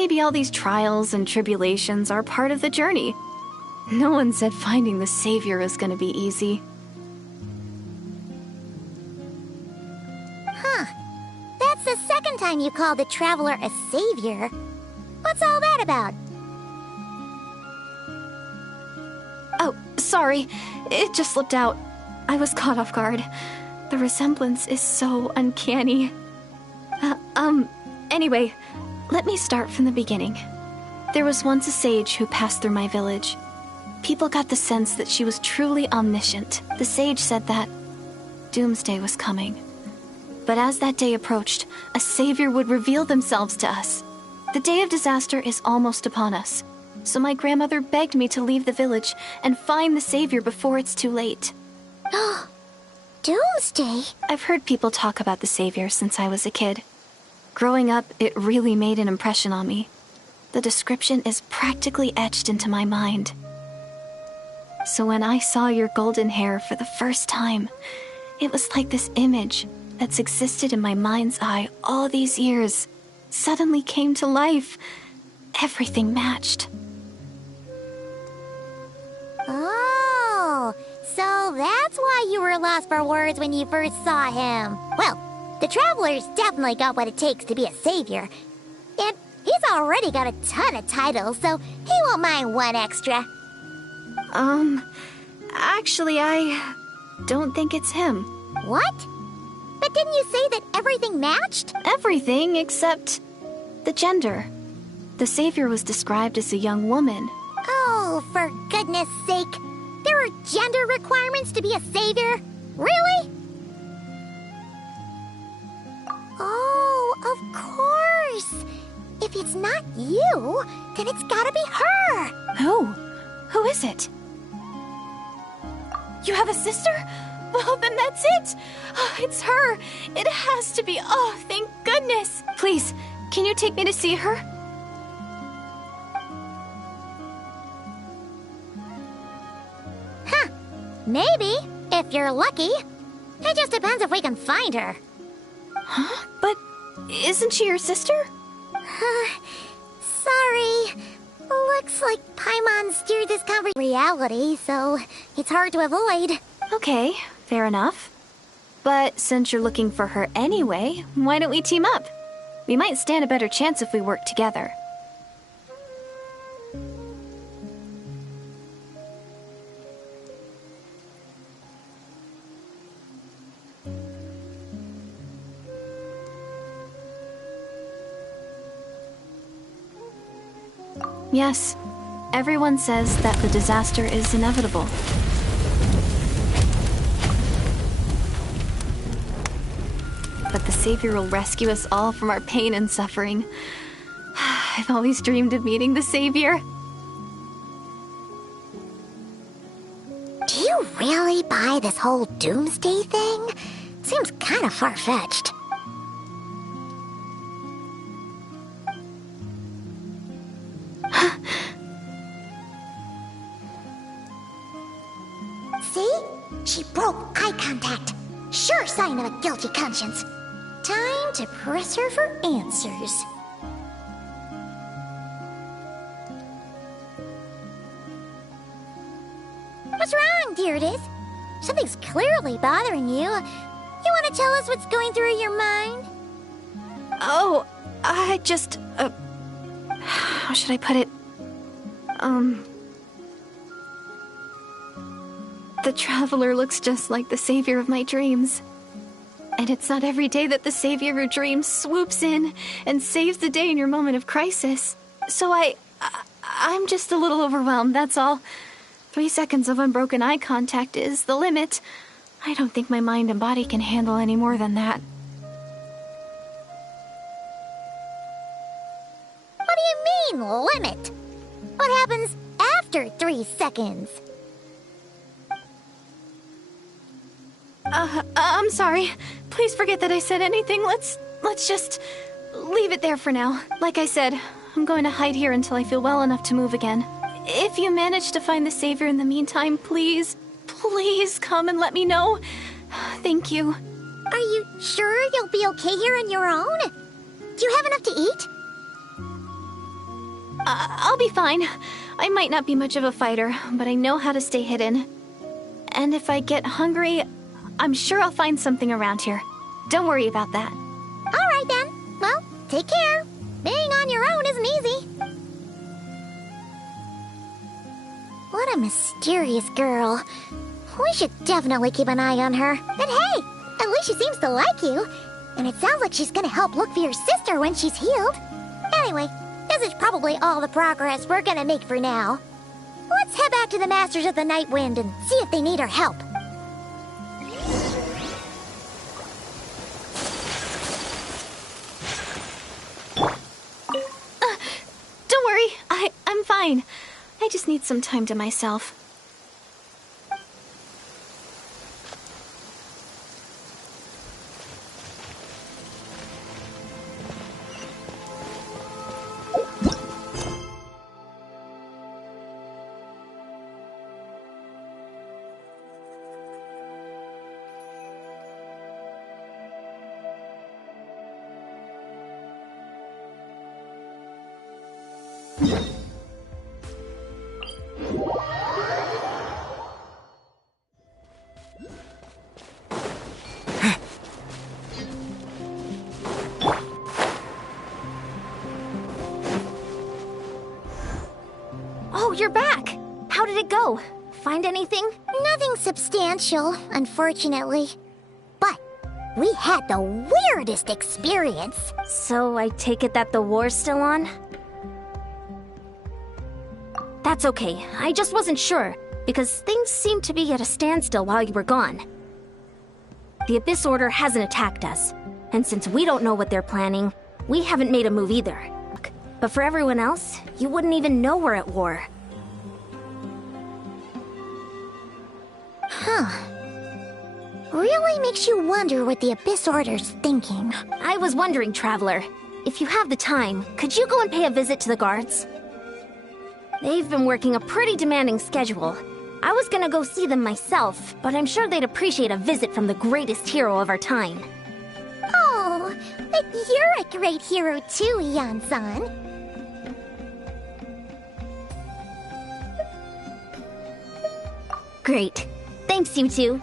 Maybe all these trials and tribulations are part of the journey. No one said finding the Savior is gonna be easy. Huh. That's the second time you called the Traveler a savior. What's all that about? Oh, sorry. It just slipped out. I was caught off guard. The resemblance is so uncanny. Anyway, let me start from the beginning. There was once a sage who passed through my village. People got the sense that she was truly omniscient. The sage said that doomsday was coming. But as that day approached, a savior would reveal themselves to us. The day of disaster is almost upon us, so my grandmother begged me to leave the village and find the savior before it's too late. Doomsday? I've heard people talk about the savior since I was a kid. Growing up, it really made an impression on me. The description is practically etched into my mind. So when I saw your golden hair for the first time, it was like this image that's existed in my mind's eye all these years suddenly came to life. Everything matched. Oh, so that's why you were lost for words when you first saw him. Well, the Traveler's definitely got what it takes to be a savior. And he's already got a ton of titles, so he won't mind one extra. Actually, I don't think it's him. What? But didn't you say that everything matched? Everything except the gender. The savior was described as a young woman. Oh, for goodness sake. There are gender requirements to be a savior? Really? Oh, of course. If it's not you, then it's gotta be her. Who? Who is it? You have a sister? Well, then that's it. Oh, it's her. It has to be. Oh, thank goodness. Please, can you take me to see her? Huh. Maybe, if you're lucky. It just depends if we can find her. Huh? But isn't she your sister? Sorry. Looks like Paimon steered this conversation reality, so it's hard to avoid. Okay, fair enough. But since you're looking for her anyway, why don't we team up? We might stand a better chance if we work together. Yes, everyone says that the disaster is inevitable. But the Savior will rescue us all from our pain and suffering. I've always dreamed of meeting the Savior. Do you really buy this whole doomsday thing? Seems kind of far-fetched. See? She broke eye contact. Sure sign of a guilty conscience. Time to press her for answers. What's wrong, Deirdis? Something's clearly bothering you. You want to tell us what's going through your mind? Oh, I just... how should I put it? The Traveler looks just like the Savior of my dreams. And it's not every day that the Savior of your dreams swoops in and saves the day in your moment of crisis. So I'm just a little overwhelmed, that's all. 3 seconds of unbroken eye contact is the limit. I don't think my mind and body can handle any more than that. What do you mean, limit? What happens after 3 seconds? I'm sorry. Please forget that I said anything. Let's just leave it there for now. Like I said, I'm going to hide here until I feel well enough to move again. If you manage to find the Savior in the meantime, please come and let me know. Thank you. Are you sure you'll be okay here on your own? Do you have enough to eat? I'll be fine. I might not be much of a fighter, but I know how to stay hidden. And if I get hungry, I'm sure I'll find something around here. Don't worry about that. All right then. Well, take care. Being on your own isn't easy. What a mysterious girl. We should definitely keep an eye on her. And hey, at least she seems to like you. And it sounds like she's gonna help look for your sister when she's healed. Anyway, this is probably all the progress we're gonna make for now. Let's head back to the Masters of the Night Wind and see if they need our help. Don't worry, I'm fine. I just need some time to myself. Oh, you're back! How did it go? Find anything? Nothing substantial, unfortunately. But we had the weirdest experience. So I take it that the war's still on? That's okay. I just wasn't sure, because things seemed to be at a standstill while you were gone. The Abyss Order hasn't attacked us, and since we don't know what they're planning, we haven't made a move either. But for everyone else, you wouldn't even know we're at war. Huh. Really makes you wonder what the Abyss Order's thinking. I was wondering, Traveler, if you have the time, could you go and pay a visit to the guards? They've been working a pretty demanding schedule. I was gonna go see them myself, but I'm sure they'd appreciate a visit from the greatest hero of our time. Oh, but you're a great hero too, Yan-san. Great. Thanks, you two.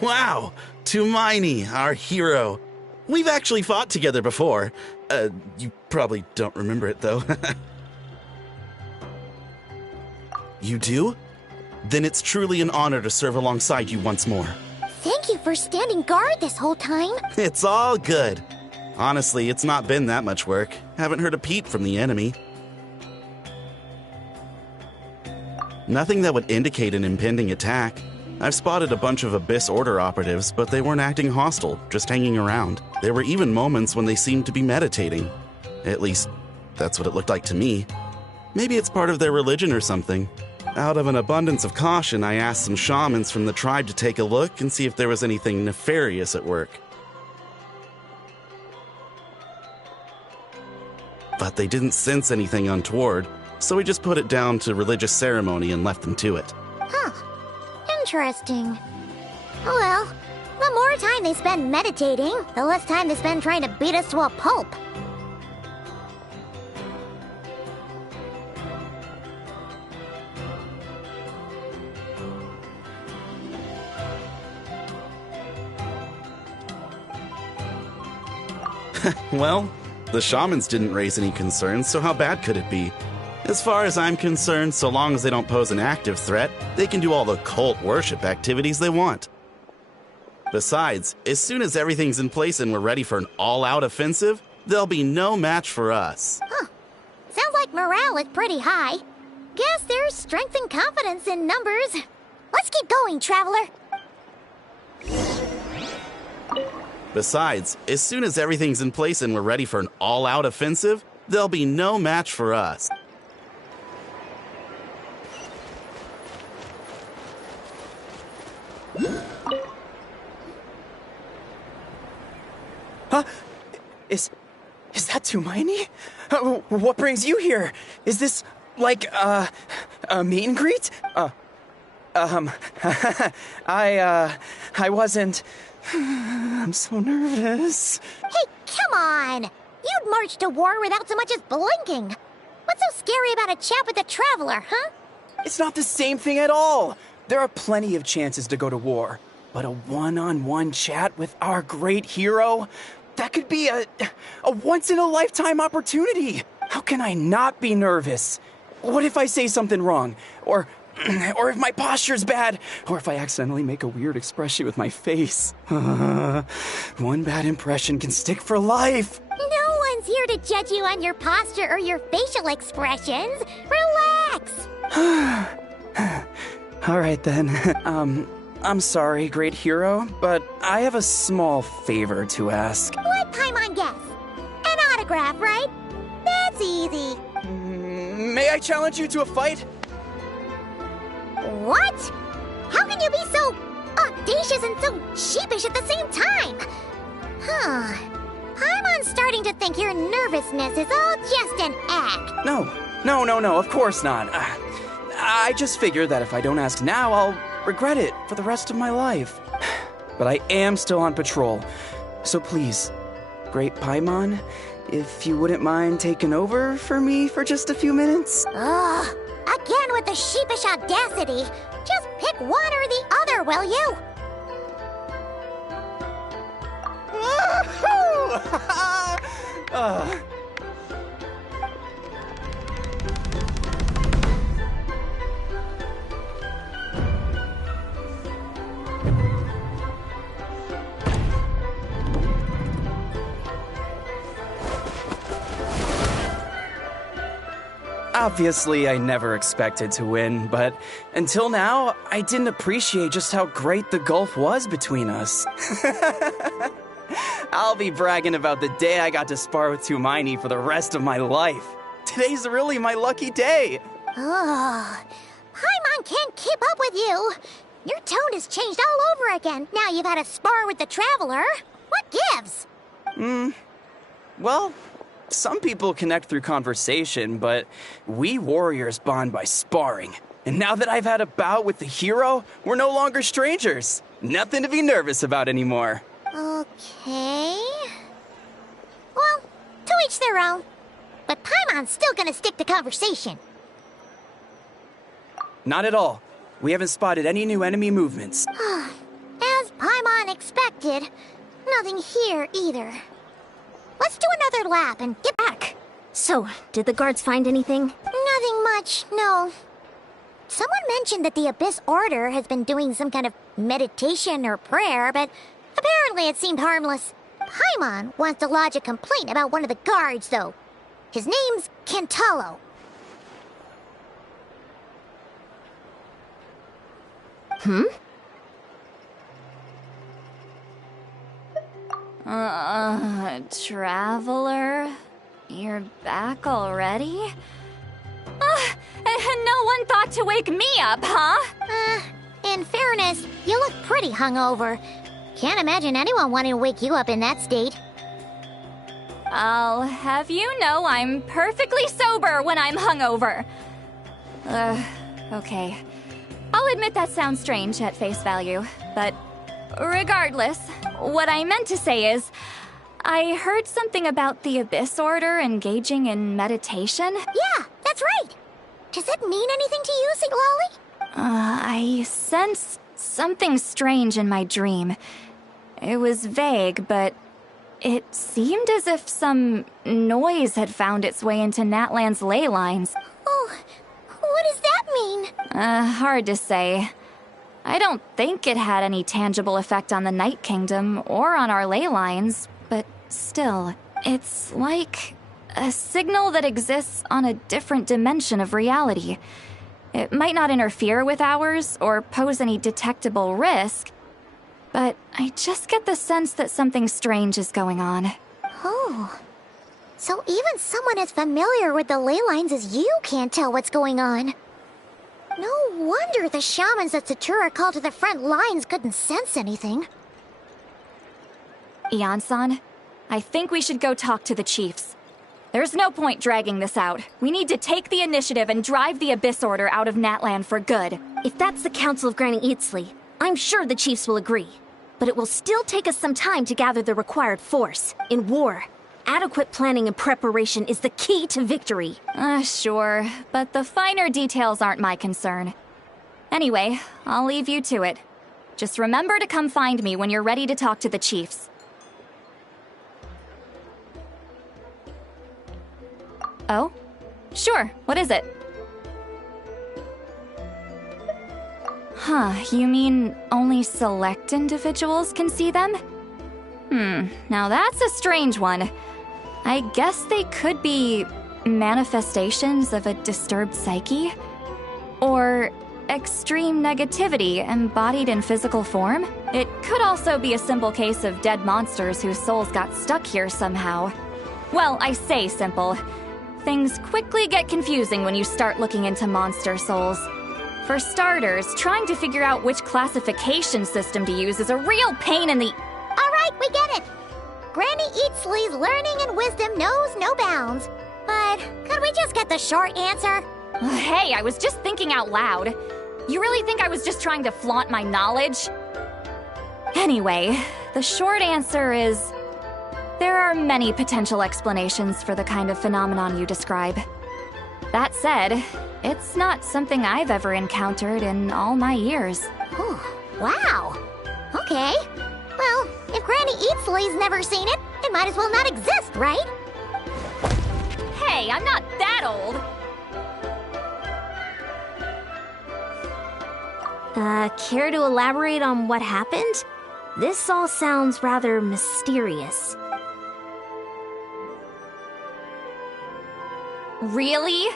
Wow! Tumaini, our hero. We've actually fought together before. You probably don't remember it, though. You do? Then it's truly an honor to serve alongside you once more. Thank you for standing guard this whole time. It's all good. Honestly, it's not been that much work. Haven't heard a peep from the enemy. Nothing that would indicate an impending attack. I've spotted a bunch of Abyss Order operatives, but they weren't acting hostile, just hanging around. There were even moments when they seemed to be meditating. At least, that's what it looked like to me. Maybe it's part of their religion or something. Out of an abundance of caution, I asked some shamans from the tribe to take a look and see if there was anything nefarious at work. But they didn't sense anything untoward, so we just put it down to religious ceremony and left them to it. Huh. Interesting. Well, the more time they spend meditating, the less time they spend trying to beat us to a pulp. Well, the shamans didn't raise any concerns, so how bad could it be? As far as I'm concerned, so long as they don't pose an active threat, they can do all the cult worship activities they want. Besides, as soon as everything's in place and we're ready for an all-out offensive, there'll be no match for us. Huh. Sounds like morale is pretty high. Guess there's strength and confidence in numbers. Let's keep going, Traveler. Besides, as soon as everything's in place and we're ready for an all-out offensive, there'll be no match for us. Huh? Is Tumaini? What brings you here? Is this, like, a meet and greet? I wasn't... I'm so nervous. Hey, come on! You'd march to war without so much as blinking. What's so scary about a chat with a traveler, huh? It's not the same thing at all. There are plenty of chances to go to war. But a one-on-one chat with our great hero? That could be a once-in-a-lifetime opportunity. How can I not be nervous? What if I say something wrong? Or if my posture's bad? Or if I accidentally make a weird expression with my face? One bad impression can stick for life. No one's here to judge you on your posture or your facial expressions. Relax! All right, then. I'm sorry, great hero, but I have a small favor to ask. Let Paimon guess. An autograph, right? That's easy. May I challenge you to a fight? What? How can you be so audacious and so sheepish at the same time? Paimon's starting to think your nervousness is all just an act. No, of course not. I just figured that if I don't ask now, I'll regret it for the rest of my life. But I am still on patrol. So please, great Paimon, if you wouldn't mind taking over for me for just a few minutes? Ugh, again with the sheepish audacity. Just pick one or the other, will you? Obviously, I never expected to win, but until now, I didn't appreciate just how great the gulf was between us. I'll be bragging about the day I got to spar with Tumaini for the rest of my life. Today's really my lucky day. Ugh, Paimon can't keep up with you. Your tone has changed all over again. Now you've had a spar with the traveler. What gives? Well, some people connect through conversation, but we warriors bond by sparring. And now that I've had a bout with the hero, we're no longer strangers. Nothing to be nervous about anymore. Okay. Well, to each their own. But Paimon's still gonna stick to conversation. Not at all. We haven't spotted any new enemy movements. As Paimon expected, nothing here either. Let's do another lap and get back. So, did the guards find anything? Nothing much, no. Someone mentioned that the Abyss Order has been doing some kind of meditation or prayer, but apparently it seemed harmless. Paimon wants to lodge a complaint about one of the guards, though. His name's Kentalo. Traveler? You're back already? No one thought to wake me up, huh? In fairness, you look pretty hungover. Can't imagine anyone wanting to wake you up in that state. I'll have you know I'm perfectly sober when I'm hungover. Okay. I'll admit that sounds strange at face value, but regardless, what I meant to say is, I heard something about the Abyss Order engaging in meditation. Yeah, that's right. Does that mean anything to you, Siglali? I sensed something strange in my dream. It was vague, but it seemed as if some noise had found its way into Natlan's ley lines. Oh, what does that mean? Hard to say. I don't think it had any tangible effect on the Night Kingdom or on our ley lines, but still, it's like a signal that exists on a different dimension of reality. It might not interfere with ours or pose any detectable risk, but I just get the sense that something strange is going on. Oh, so even someone as familiar with the ley lines as you can't tell what's going on. No wonder the shamans that Satura called to the front lines couldn't sense anything. Ian-san, I think we should go talk to the chiefs. There's no point dragging this out. We need to take the initiative and drive the Abyss Order out of Natlan for good. If that's the Council of Granny Eatsley, I'm sure the chiefs will agree. But it will still take us some time to gather the required force. In war, adequate planning and preparation is the key to victory. Sure, but the finer details aren't my concern. Anyway, I'll leave you to it. Just remember to come find me when you're ready to talk to the chiefs. Oh? Sure, what is it? Huh, you mean only select individuals can see them? Now that's a strange one. I guess they could be manifestations of a disturbed psyche? Or extreme negativity embodied in physical form? It could also be a simple case of dead monsters whose souls got stuck here somehow. Well, I say simple. Things quickly get confusing when you start looking into monster souls. For starters, trying to figure out which classification system to use is a real pain in the... Alright, we get it. Granny Eatsley's learning and wisdom knows no bounds. But could we just get the short answer? Hey, I was just thinking out loud. You really think I was just trying to flaunt my knowledge? Anyway, the short answer is... there are many potential explanations for the kind of phenomenon you describe. That said, it's not something I've ever encountered in all my years. Wow. Okay. Well, if Granny Eatsley's never seen it, it might as well not exist, right? Hey, I'm not that old! Care to elaborate on what happened? This all sounds rather mysterious. Really?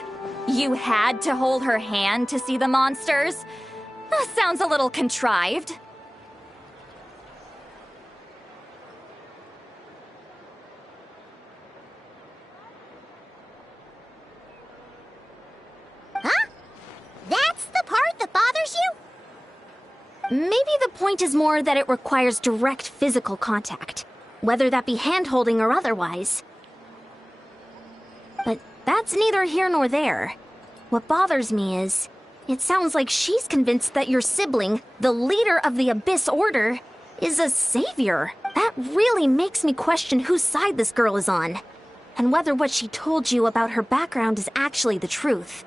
You had to hold her hand to see the monsters? That sounds a little contrived. Huh? That's the part that bothers you? Maybe the point is more that it requires direct physical contact, whether that be hand-holding or otherwise. But that's neither here nor there. What bothers me is, it sounds like she's convinced that your sibling, the leader of the Abyss Order, is a savior. That really makes me question whose side this girl is on, and whether what she told you about her background is actually the truth.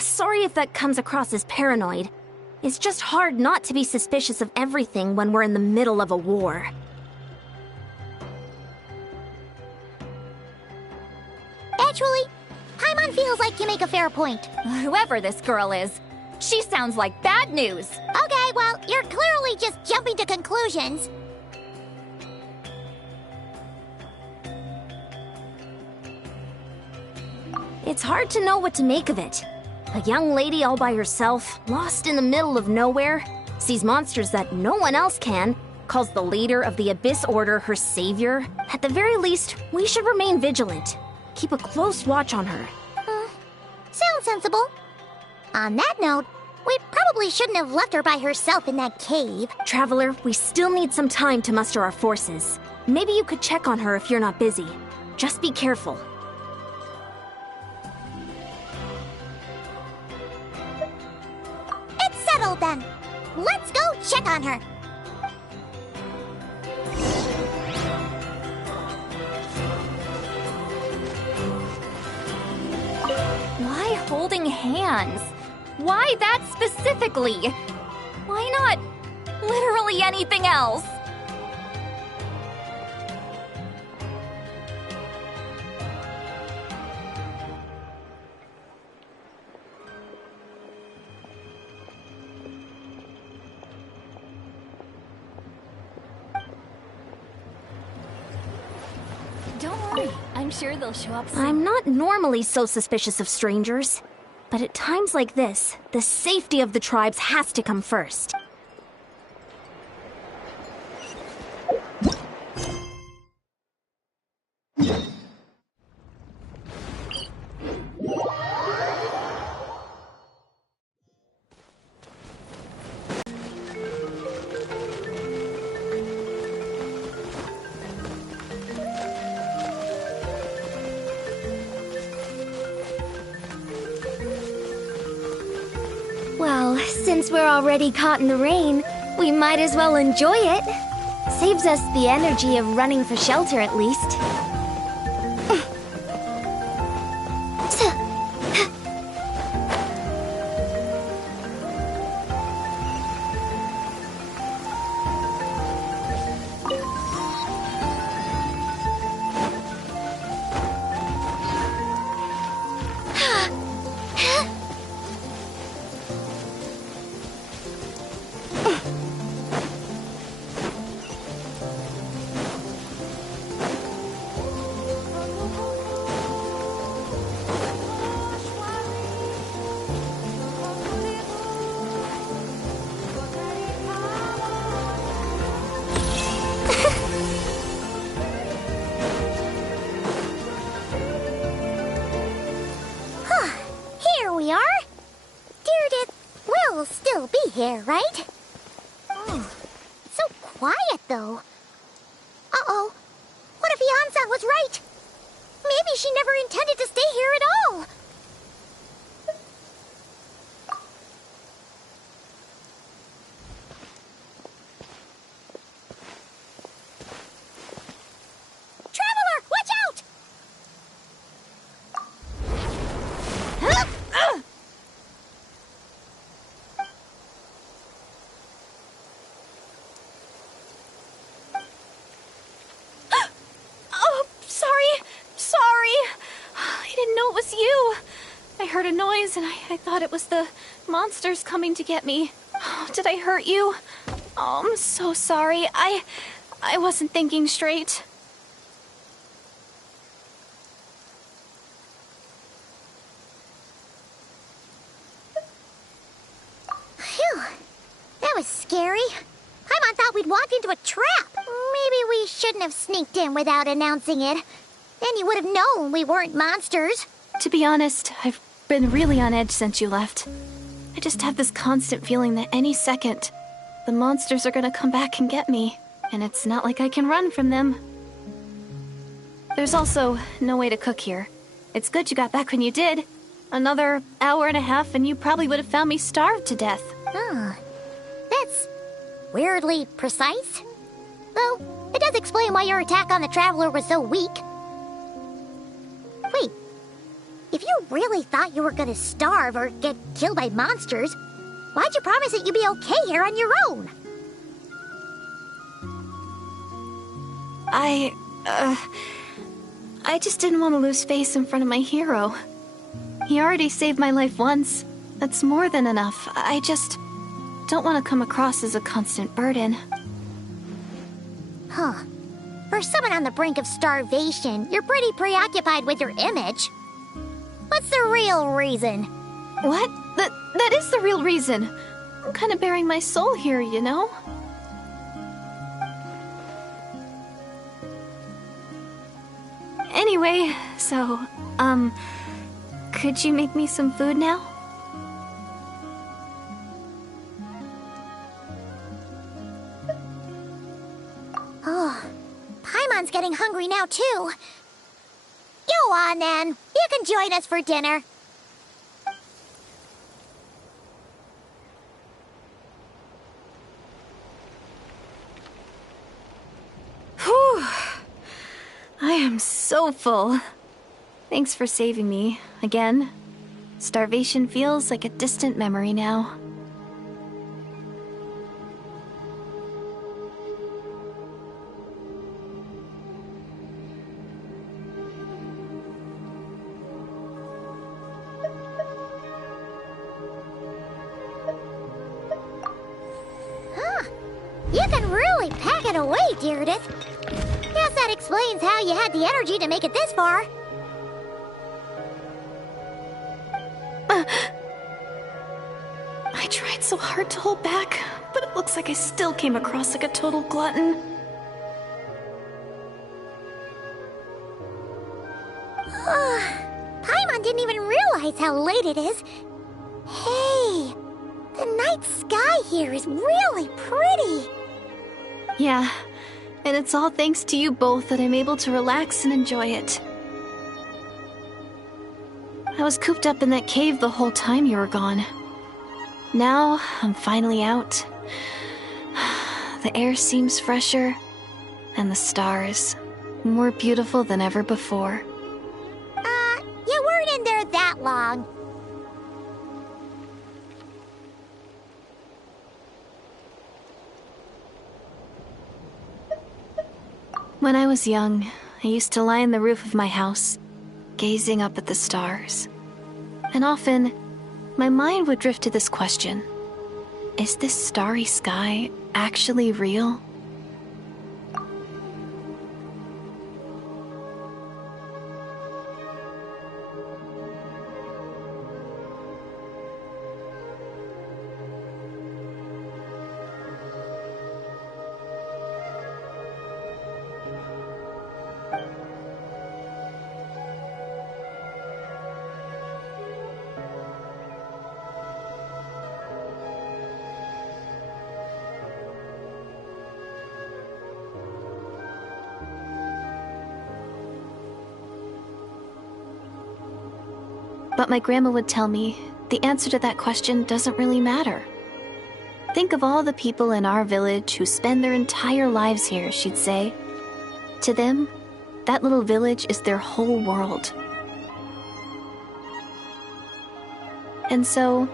Sorry if that comes across as paranoid. It's just hard not to be suspicious of everything when we're in the middle of a war. Actually, Paimon feels like you make a fair point. Whoever this girl is, she sounds like bad news. Okay, well, you're clearly just jumping to conclusions. It's hard to know what to make of it. A young lady all by herself, lost in the middle of nowhere, sees monsters that no one else can, calls the leader of the Abyss Order her savior. At the very least, we should remain vigilant. Keep a close watch on her. Sounds sensible. On that note, we probably shouldn't have left her by herself in that cave. Traveler, we still need some time to muster our forces. Maybe you could check on her if you're not busy. Just be careful. Settled then. Let's go check on her. Why holding hands? Why that specifically? Why not literally anything else? Don't worry, I I'm sure they'll show up soon. I'm not normally so suspicious of strangers, but at times like this, the safety of the tribes has to come first. Well, since we're already caught in the rain, we might as well enjoy it. Saves us the energy of running for shelter at least. Here we are. Deirdre will still be here, right? So quiet, though. Uh-oh. What if Yansa was right? Maybe she never intended to stay here at all. Traveler, watch out! Oh, sorry. I didn't know it was you. I heard a noise and I thought it was the monsters coming to get me. Oh, did I hurt you? Oh, I'm so sorry. I wasn't thinking straight. Phew. That was scary. Paimon thought we'd walked into a trap. Maybe we shouldn't have sneaked in without announcing it. Then you would have known we weren't monsters. To be honest, I've been really on edge since you left. I just have this constant feeling that any second, the monsters are gonna come back and get me. And it's not like I can run from them. There's also no way to cook here. It's good you got back when you did. Another hour and a half and you probably would have found me starved to death. That's weirdly precise. Though, it does explain why your attack on the Traveler was so weak. Wait, if you really thought you were gonna starve or get killed by monsters, why'd you promise that you'd be okay here on your own? I just didn't want to lose face in front of my hero. He already saved my life once. That's more than enough. I just don't want to come across as a constant burden. Huh. For someone on the brink of starvation, you're pretty preoccupied with your image. What's the real reason? What? That is the real reason. I'm kind of bearing my soul here, you know? Anyway, so, could you make me some food now? Oh, Paimon's getting hungry now, too. Go on, then. You can join us for dinner. Whew. I am so full. Thanks for saving me, again. Starvation feels like a distant memory now. You can really pack it away, Deirdre. Guess that That explains how you had the energy to make it this far. I tried so hard to hold back, but it looks like I still came across like a total glutton. Paimon didn't even realize how late it is. Hey, the night sky here is really pretty. Yeah, and it's all thanks to you both that I'm able to relax and enjoy it. I was cooped up in that cave the whole time you were gone. Now, I'm finally out. The air seems fresher, and the stars more beautiful than ever before. You weren't in there that long. When I was young, I used to lie on the roof of my house, gazing up at the stars. And often, my mind would drift to this question. Is this starry sky actually real? But my grandma would tell me the answer to that question doesn't really matter. Think of all the people in our village who spend their entire lives here, she'd say. To them, that little village is their whole world. And so,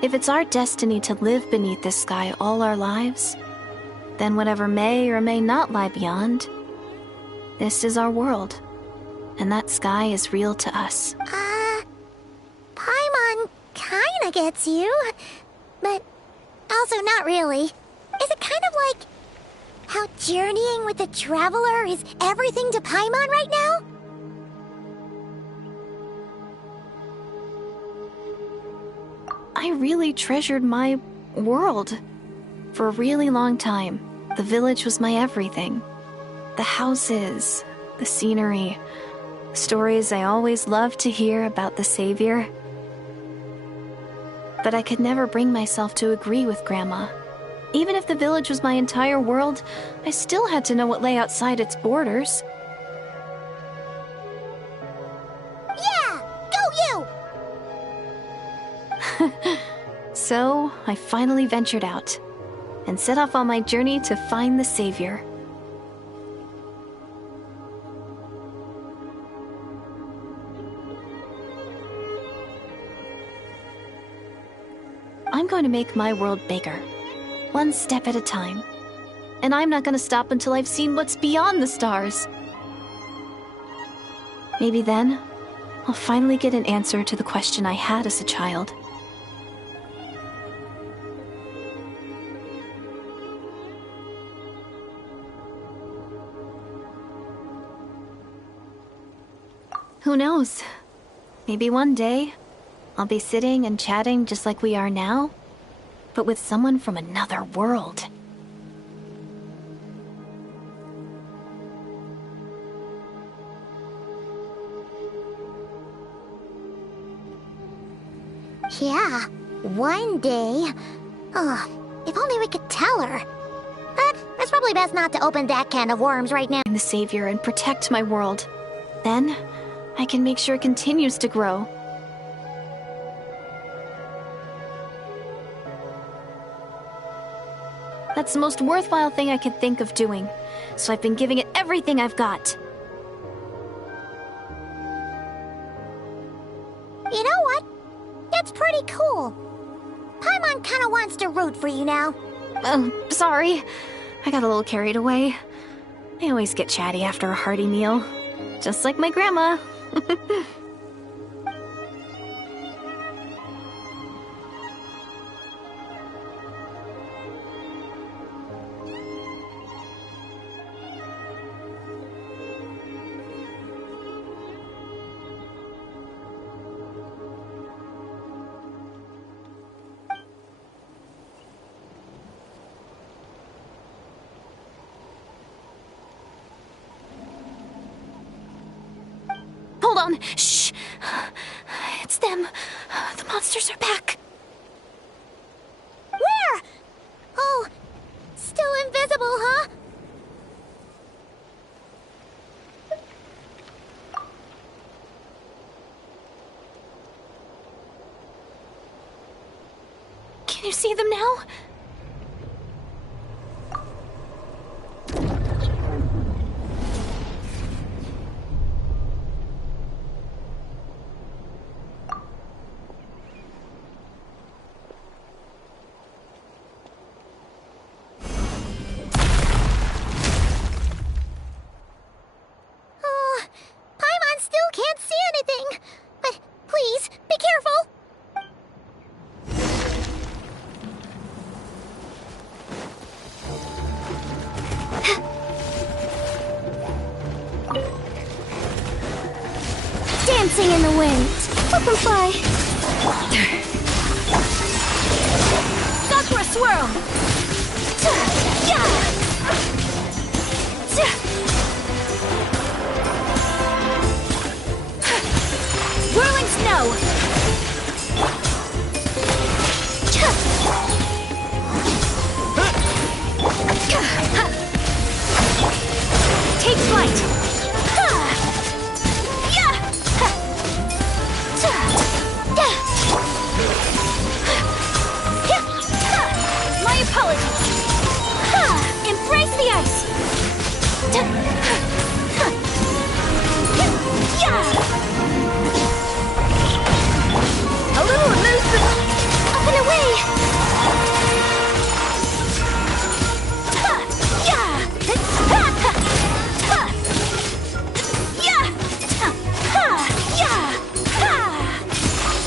if it's our destiny to live beneath this sky all our lives, then whatever may or may not lie beyond, this is our world, and that sky is real to us. Paimon kinda gets you, but also not really. Is it kind of like how journeying with a traveler is everything to Paimon right now? I really treasured my world. For a really long time, the village was my everything. The houses, the scenery, stories I always loved to hear about the Savior. But I could never bring myself to agree with Grandma. Even if the village was my entire world, I still had to know what lay outside its borders. Yeah! Go you! So, I finally ventured out, and set off on my journey to find the Savior. I'm going to make my world bigger, one step at a time. And I'm not going to stop until I've seen what's beyond the stars. Maybe then, I'll finally get an answer to the question I had as a child. Who knows? Maybe one day, I'll be sitting and chatting just like we are now, but with someone from another world. Yeah, one day. Oh, if only we could tell her. But it's probably best not to open that can of worms right now. I'm the Savior and protect my world. Then, I can make sure it continues to grow. That's the most worthwhile thing I could think of doing, so I've been giving it everything I've got. You know what? It's pretty cool. Paimon kinda wants to root for you now. Oh, sorry. I got a little carried away. I always get chatty after a hearty meal. Just like my grandma. on. Shh. It's them. The monsters are back. Where? Oh, still invisible, huh? Can you see them now? Oh, Paimon still can't see anything. But please, be careful. Dancing in the wind. Let them fly. Sakura swirl! Whirling snow! Take flight! My apologies! Embrace the ice! A little elusive! Up and away!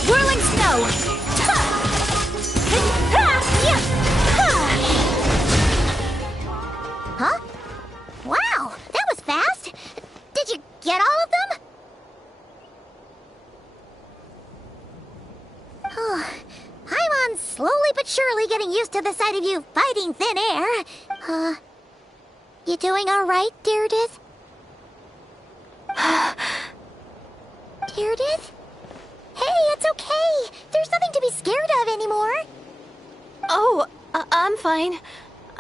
Whirling snow! Huh? Wow, that was fast. Did you get all of them? Oh, Paimon's slowly but surely getting used to the sight of you fighting thin air. You doing all right, Deirdith? Deirdith? Hey, it's okay. There's nothing to be scared of anymore. Oh, I'm fine.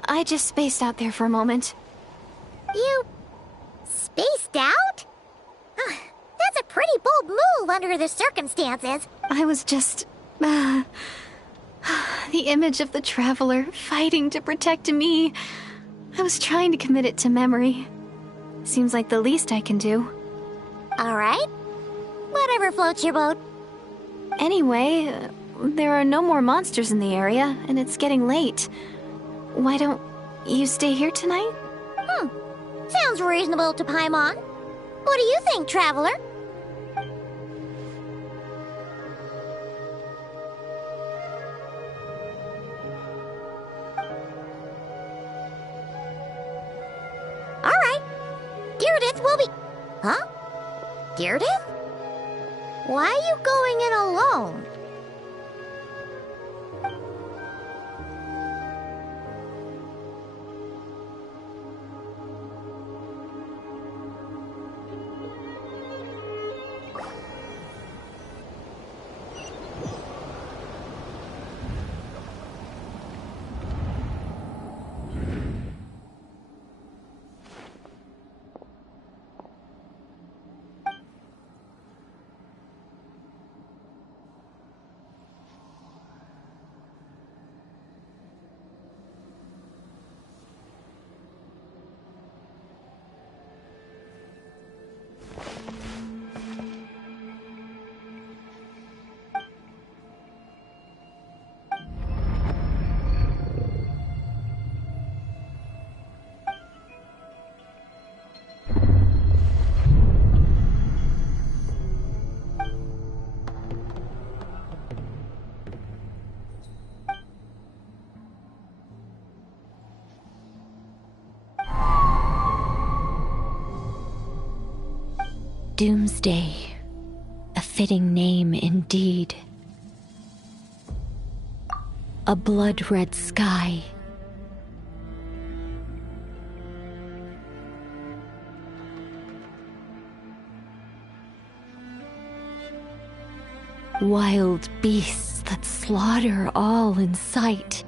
I just spaced out there for a moment. You spaced out? That's a pretty bold move under the circumstances. I was just... the image of the traveler fighting to protect me. I was trying to commit it to memory. Seems like the least I can do. All right. Whatever floats your boat. Anyway, there are no more monsters in the area, and it's getting late. Why don't you stay here tonight? Sounds reasonable to Paimon. What do you think, traveler? All right. Deirdith will be... Huh? Deirdith? Why are you going in alone? Doomsday. A fitting name indeed. A blood-red sky. wild beasts that slaughter all in sight.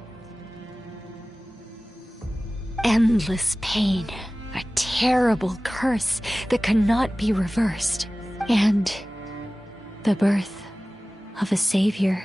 Endless pain, a terrible curse that cannot be reversed, and the birth of a savior.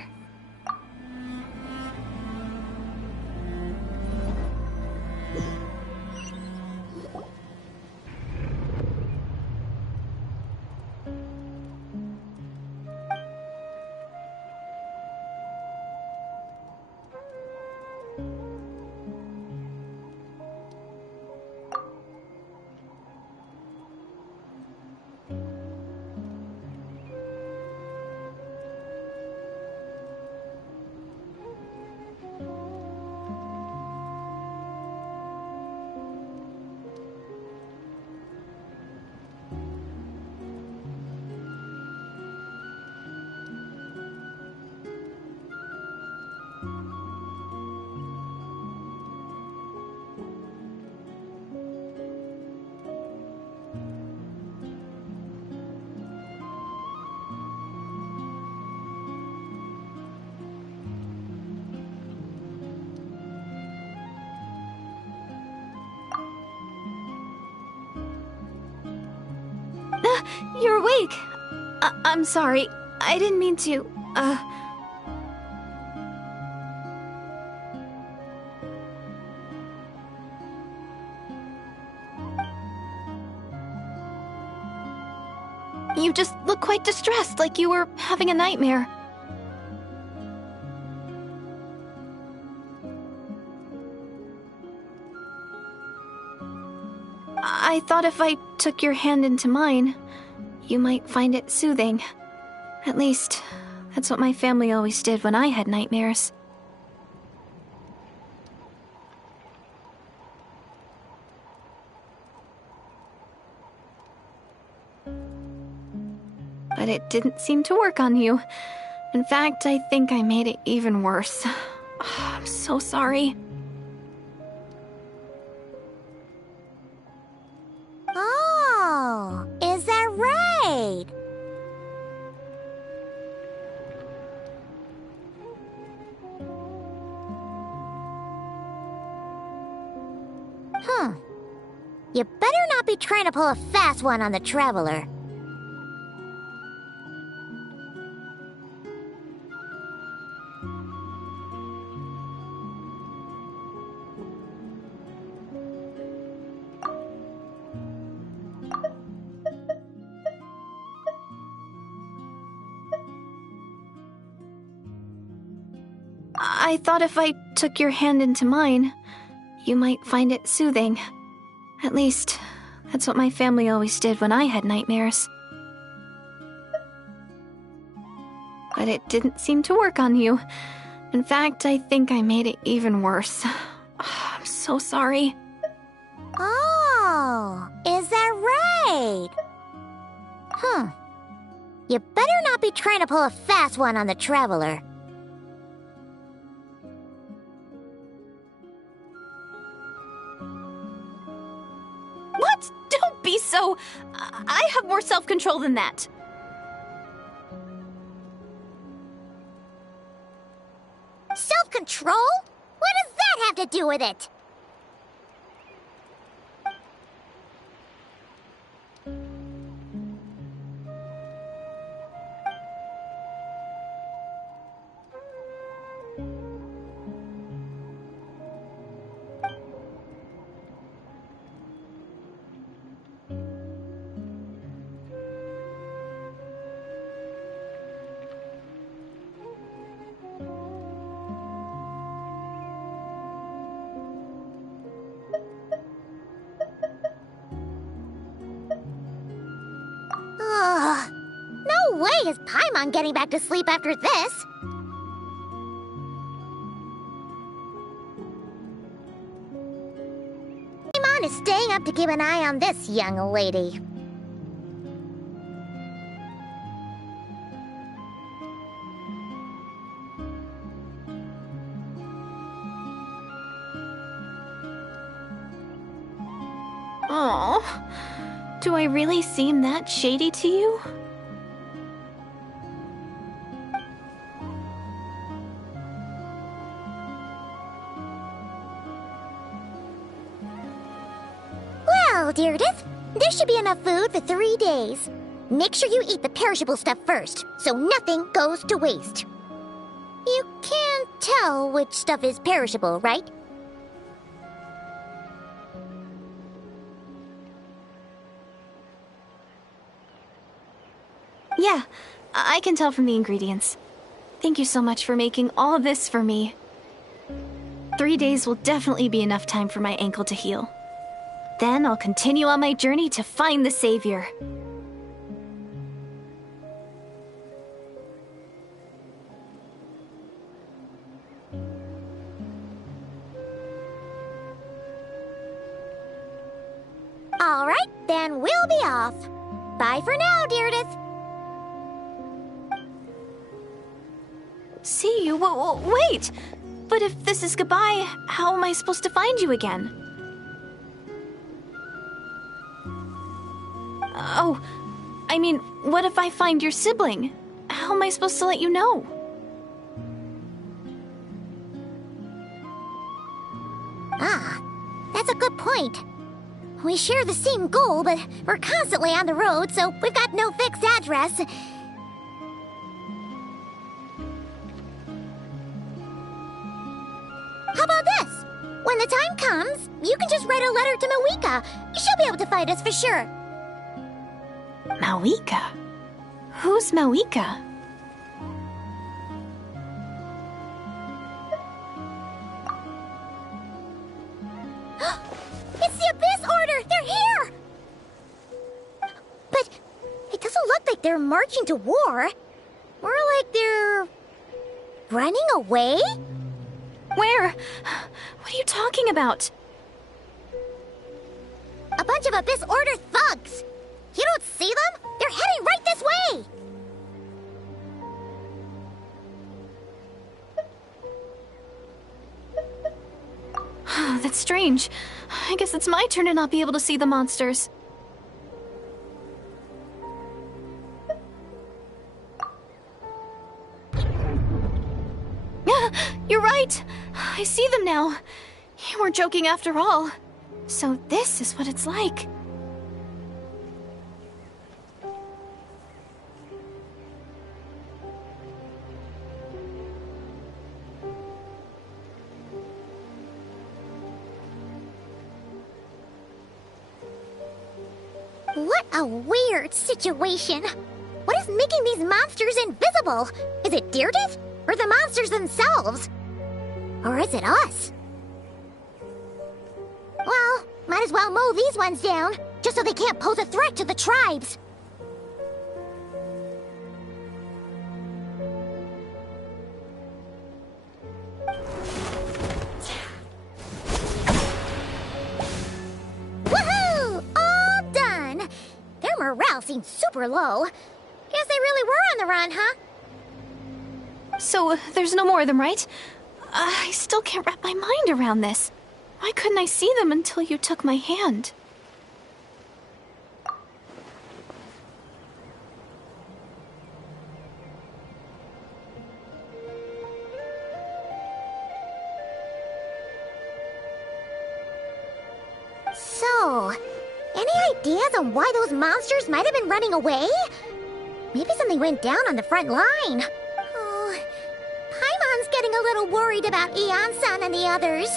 You're awake! I'm sorry. I didn't mean to, You just look quite distressed, like you were having a nightmare. I thought if I took your hand into mine, you might find it soothing. At least, that's what my family always did when I had nightmares. But it didn't seem to work on you. In fact, I think I made it even worse. I'm so sorry. Oh, is that right? You better not be trying to pull a fast one on the Traveler. I thought if I took your hand into mine, you might find it soothing. At least, that's what my family always did when I had nightmares. But it didn't seem to work on you. In fact, I think I made it even worse. I'm so sorry. Oh, is that right? You better not be trying to pull a fast one on the Traveler. What? Don't be so... I have more self-control than that. Self-control? What does that have to do with it? No way is Paimon getting back to sleep after this! Paimon is staying up to keep an eye on this young lady. Oh, do I really seem that shady to you? Well, Deirdith, there should be enough food for 3 days. Make sure you eat the perishable stuff first, so nothing goes to waste. You can't tell which stuff is perishable, right? Yeah, I can tell from the ingredients. Thank you so much for making all of this for me. 3 days will definitely be enough time for my ankle to heal. Then I'll continue on my journey to find the Savior. All right, then we'll be off. Bye for now, Deirdith. See you? Wait! But if this is goodbye, how am I supposed to find you again? Oh, I mean, what if I find your sibling? How am I supposed to let you know? Ah, that's a good point. We share the same goal, but we're constantly on the road, so we've got no fixed address. How about this? When the time comes, you can just write a letter to Mawika. She'll be able to find us for sure. Mawika? Who's Mawika? It's the Abyss Order! They're here! But it doesn't look like they're marching to war. More like they're running away? Where? What are you talking about? A bunch of Abyss Order thugs! You don't see them? They're heading right this way! That's strange. I guess it's my turn to not be able to see the monsters. You're right! I see them now. You weren't joking after all. So this is what it's like. What a weird situation. What is making these monsters invisible? Is it Deirdith? Or the monsters themselves? Or is it us? Well, might as well mow these ones down, just so they can't pose a threat to the tribes. Woohoo! All done! Their morale seems super low. Guess they really were on the run, huh? So, there's no more of them, right? I still can't wrap my mind around this. Why couldn't I see them until you took my hand? So, any ideas on why those monsters might have been running away? Maybe something went down on the front line. Oh, Paimon's getting a little worried about Eon-san and the others.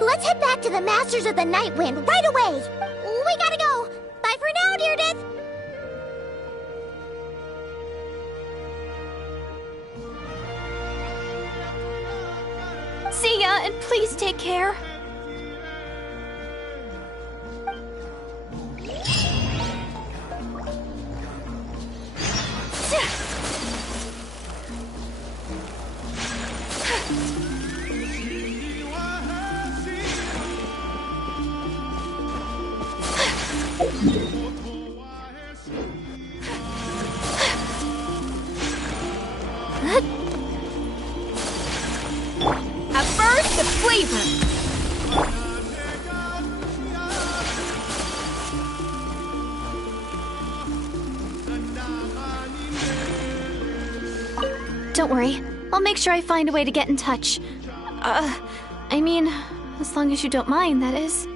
Let's head back to the Masters of the Night Wind right away. We gotta go. Bye for now, Deirdith. See ya, and please take care. A burst of flavor! Don't worry. I'll make sure I find a way to get in touch. I mean, as long as you don't mind, that is.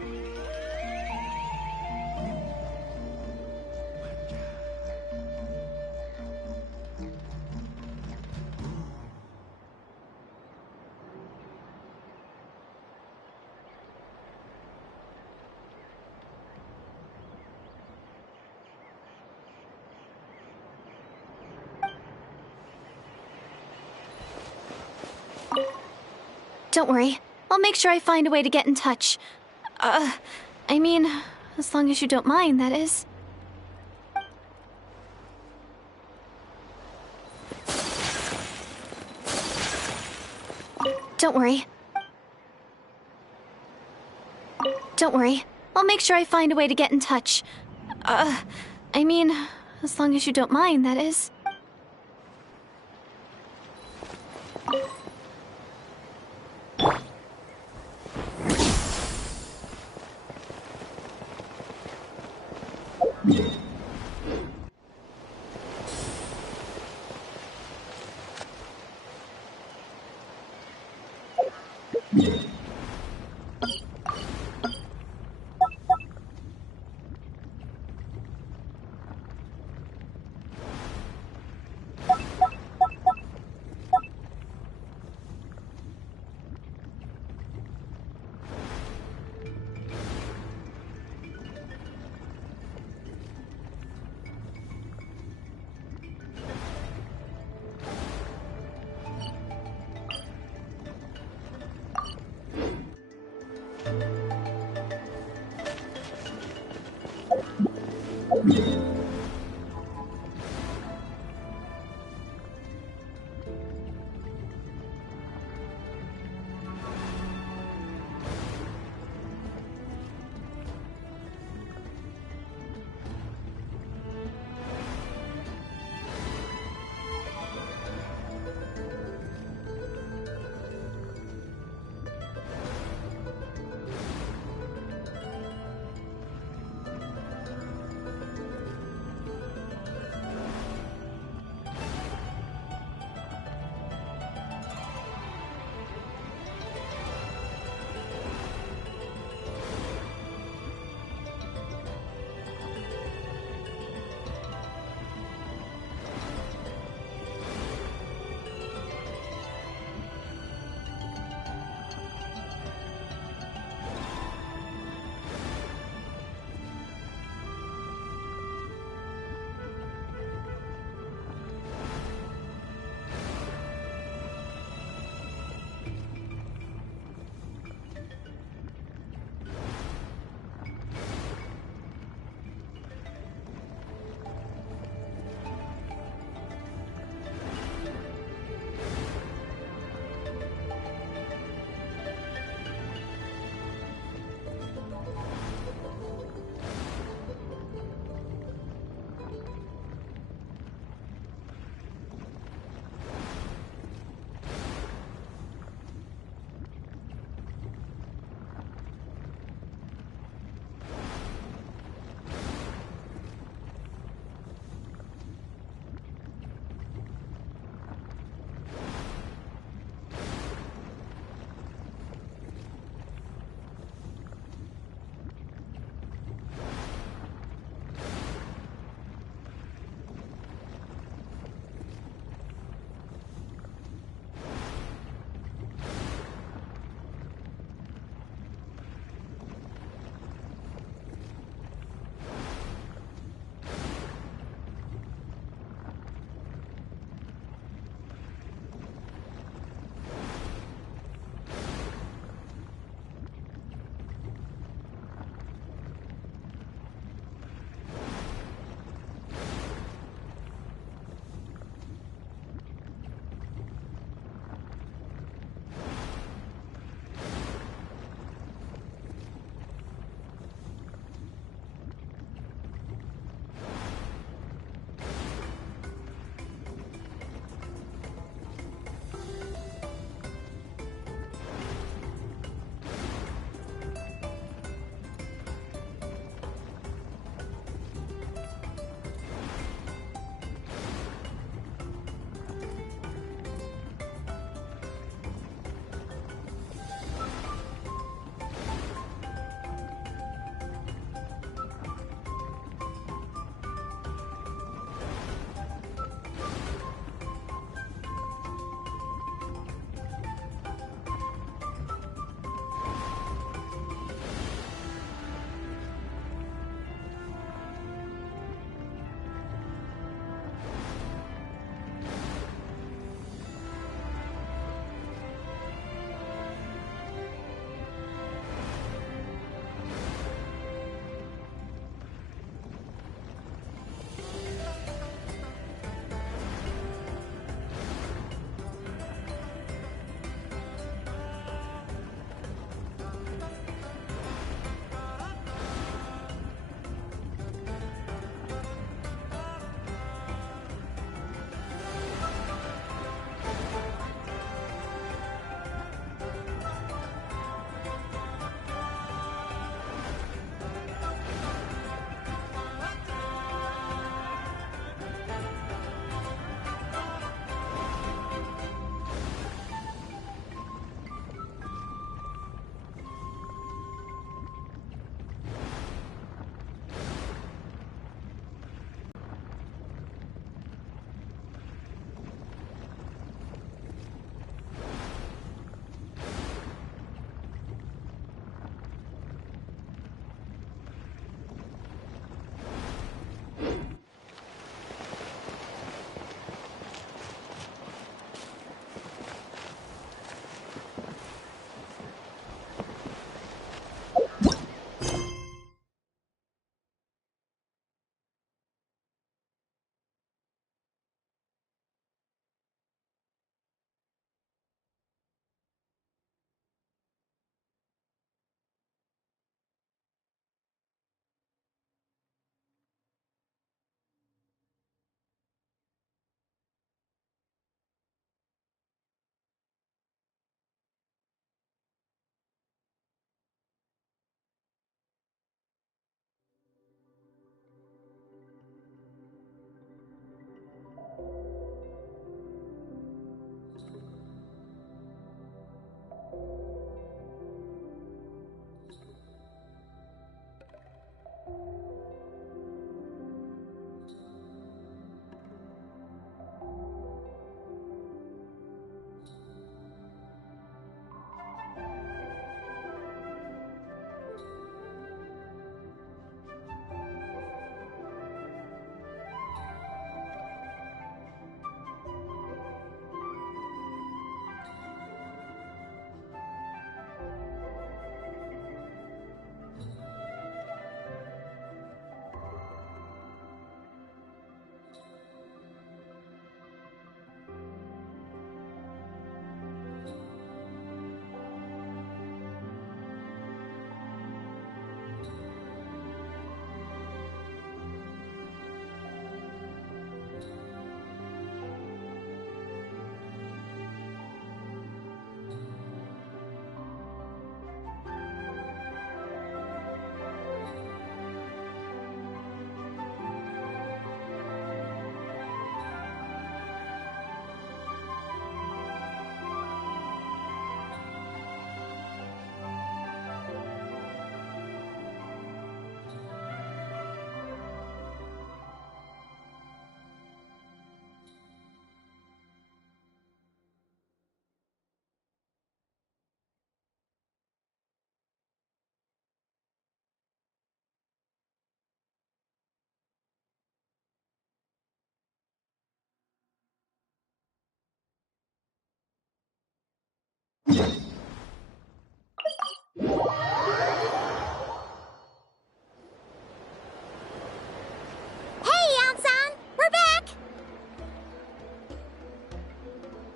Don't worry. I'll make sure I find a way to get in touch. I mean, as long as you don't mind, that is. Don't worry. Don't worry. I'll make sure I find a way to get in touch. I mean, as long as you don't mind, that is.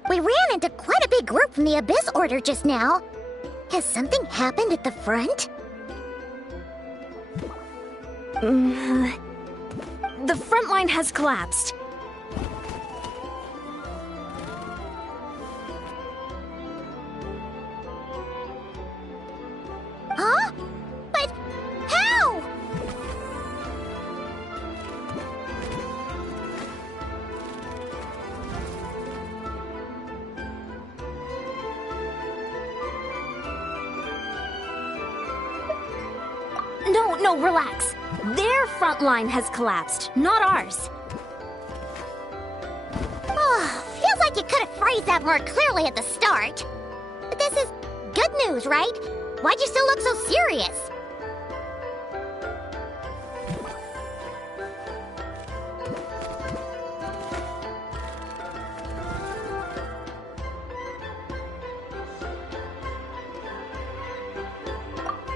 We ran into quite a big group from the Abyss Order just now. Has something happened at the front? The front line has collapsed. Huh? But how? No, relax. Their front line has collapsed, not ours. Oh, feels like you could have phrased that more clearly at the start. But this is good news, right? Why'd you still look so serious?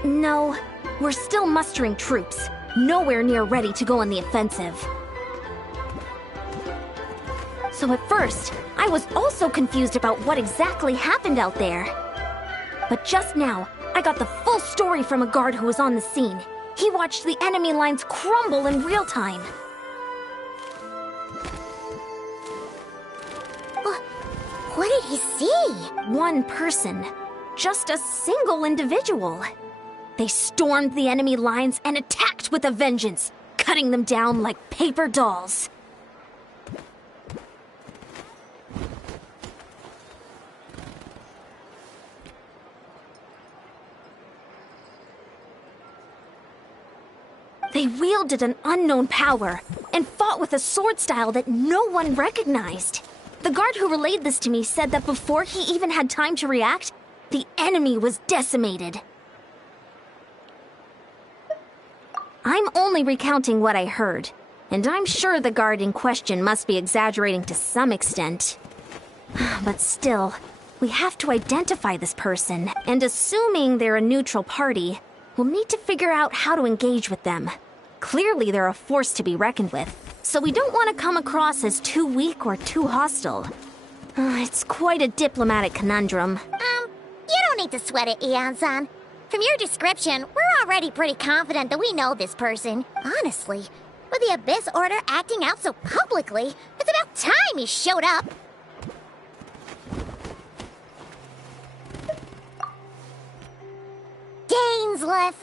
No, we're still mustering troops. Nowhere near ready to go on the offensive. So at first, I was also confused about what exactly happened out there. But just now, I got the full story from a guard who was on the scene. He watched the enemy lines crumble in real time. What did he see? One person. Just a single individual. They stormed the enemy lines and attacked with a vengeance, cutting them down like paper dolls. They wielded an unknown power and fought with a sword style that no one recognized. The guard who relayed this to me said that before he even had time to react, the enemy was decimated. I'm only recounting what I heard, and I'm sure the guard in question must be exaggerating to some extent. But still, we have to identify this person, and assuming they're a neutral party, we'll need to figure out how to engage with them. Clearly they're a force to be reckoned with, so we don't want to come across as too weak or too hostile. It's quite a diplomatic conundrum. You don't need to sweat it, Eon-san. From your description, we're already pretty confident that we know this person. Honestly, with the Abyss Order acting out so publicly, it's about time he showed up. Dainsleif!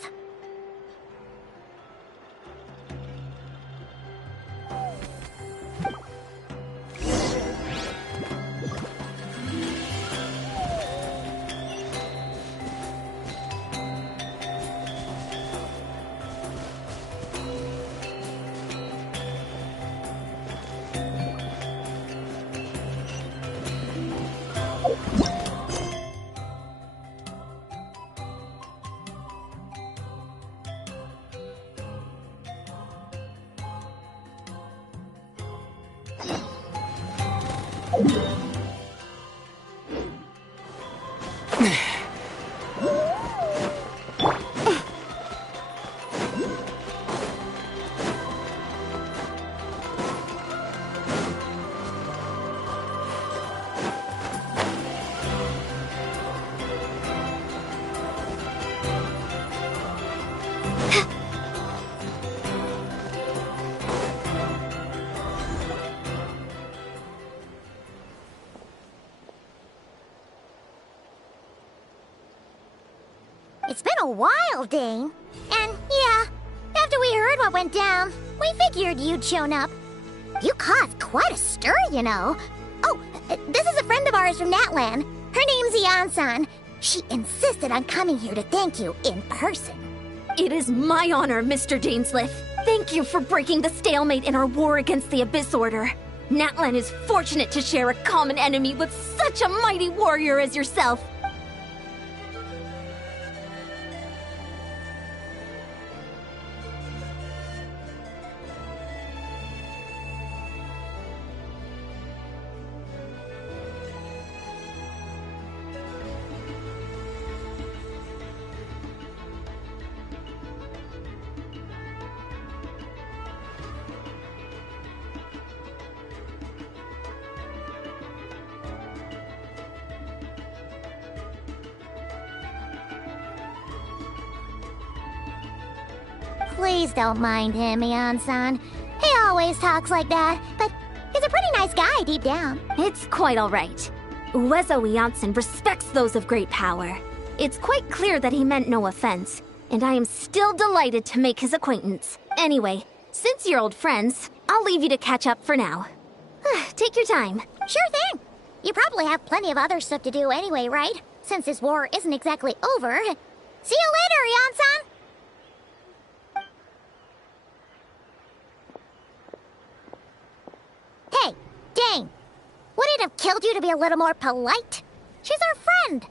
It's been a while, Dane. And yeah, after we heard what went down, we figured you'd shown up. You caused quite a stir, you know. Oh, this is a friend of ours from Natlan. Her name's Eon-san. She insisted on coming here to thank you in person. It is my honor, Mr. Dainsleif. Thank you for breaking the stalemate in our war against the Abyss Order. Natlan is fortunate to share a common enemy with such a mighty warrior as yourself. Please don't mind him, Mian-san. He always talks like that, but he's a pretty nice guy deep down. It's quite all right. Uezo Janssen respects those of great power. It's quite clear that he meant no offense, and I am still delighted to make his acquaintance. Anyway, since you're old friends, I'll leave you to catch up for now. Take your time. Sure thing. You probably have plenty of other stuff to do anyway, right? Since this war isn't exactly over. See you later, Yan-san! Hey, Dane! Would it have killed you to be a little more polite? She's our friend!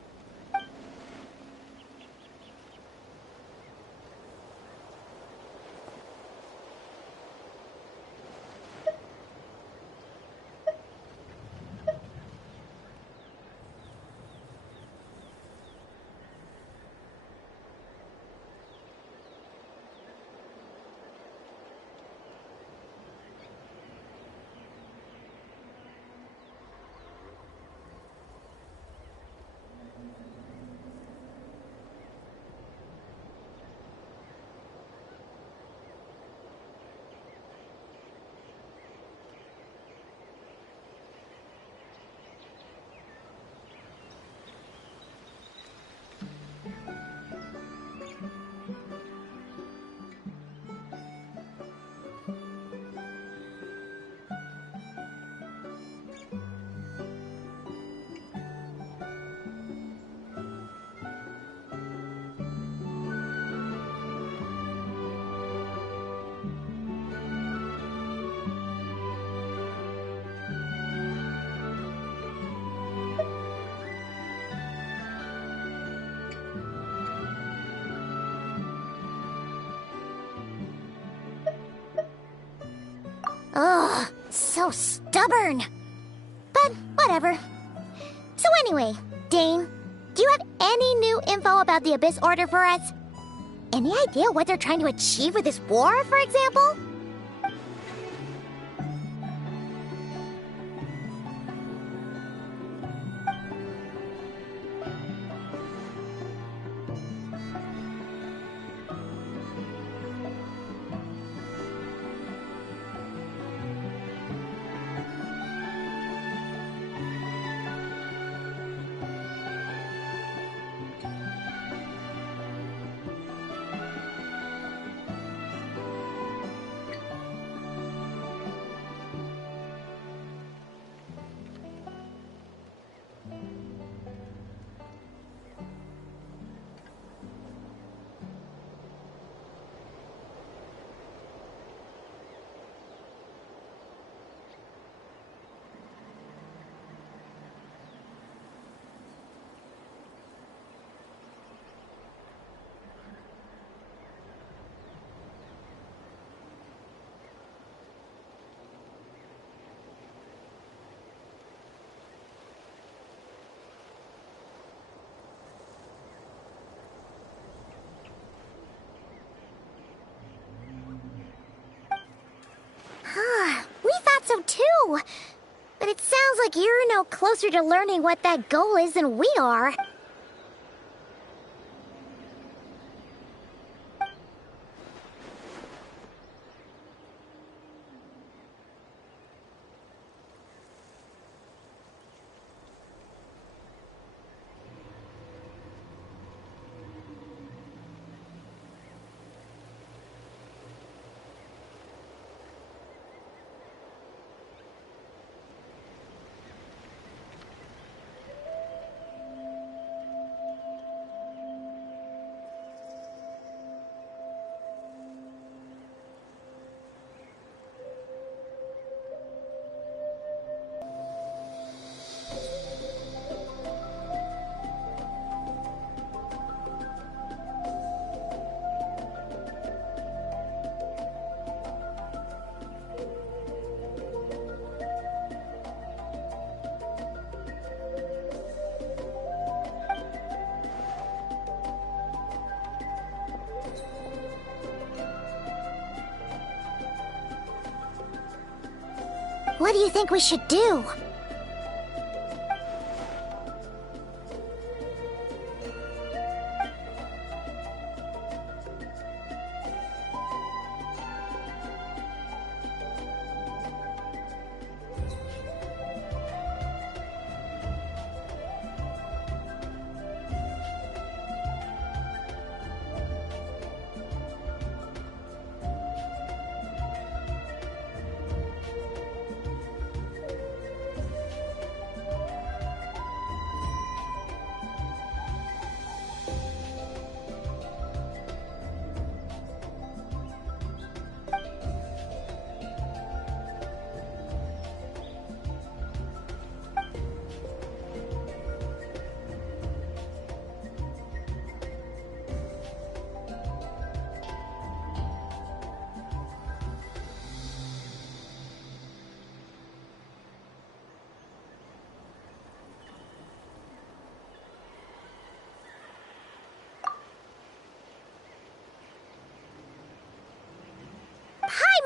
Ugh, so stubborn. But whatever. So anyway, Dane, do you have any new info about the Abyss Order for us? Any idea what they're trying to achieve with this war, for example? We thought so too. But it sounds like you're no closer to learning what that goal is than we are. What do you think we should do?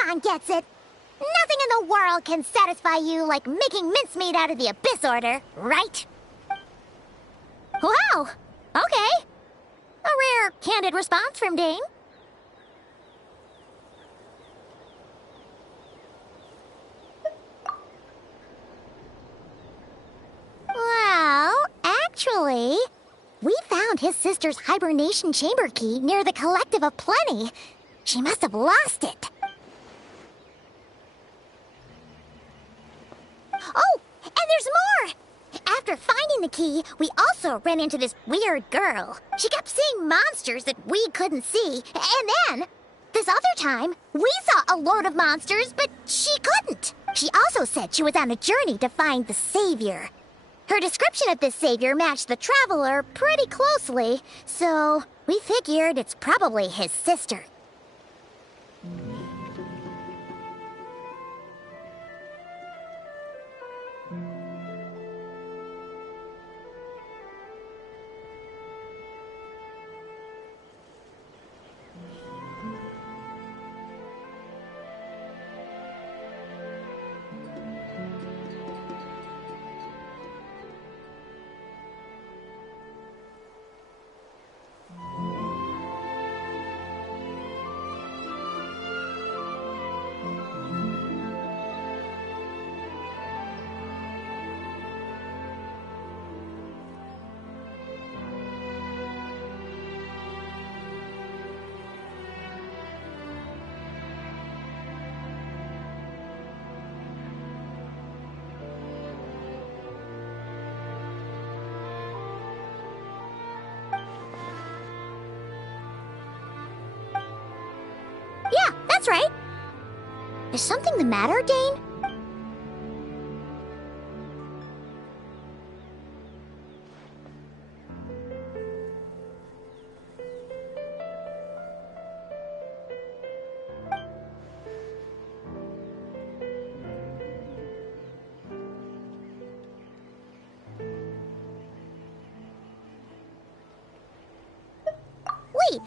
Paimon gets it. Nothing in the world can satisfy you like making mincemeat out of the Abyss Order, right? Wow, okay. A rare, candid response from Dane. Well, actually, we found his sister's hibernation chamber key near the Collective of Plenty. She must have lost it. Oh, and there's more! After finding the key, we also ran into this weird girl. She kept seeing monsters that we couldn't see, and then, this other time, we saw a load of monsters, but she couldn't. She also said she was on a journey to find the Savior. Her description of this Savior matched the Traveler pretty closely, so we figured it's probably his sister. Yeah, that's right. Is something the matter, Dane? Wait,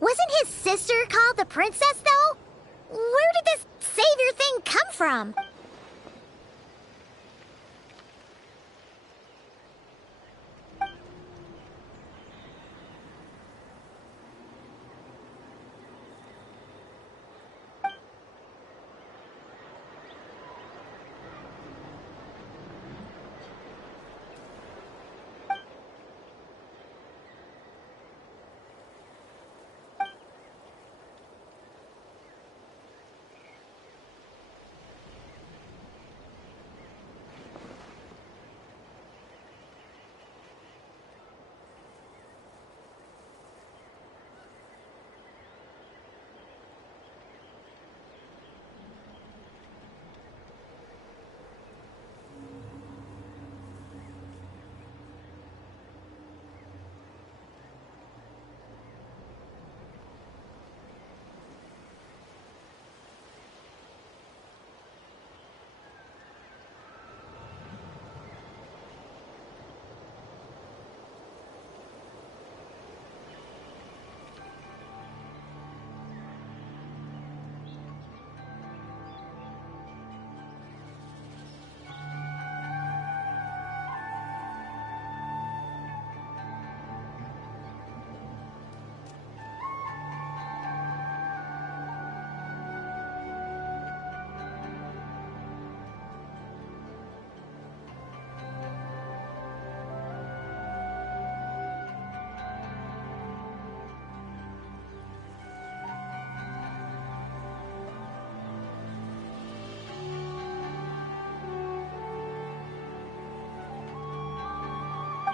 wasn't his sister called the princess, though? Where did this savior thing come from?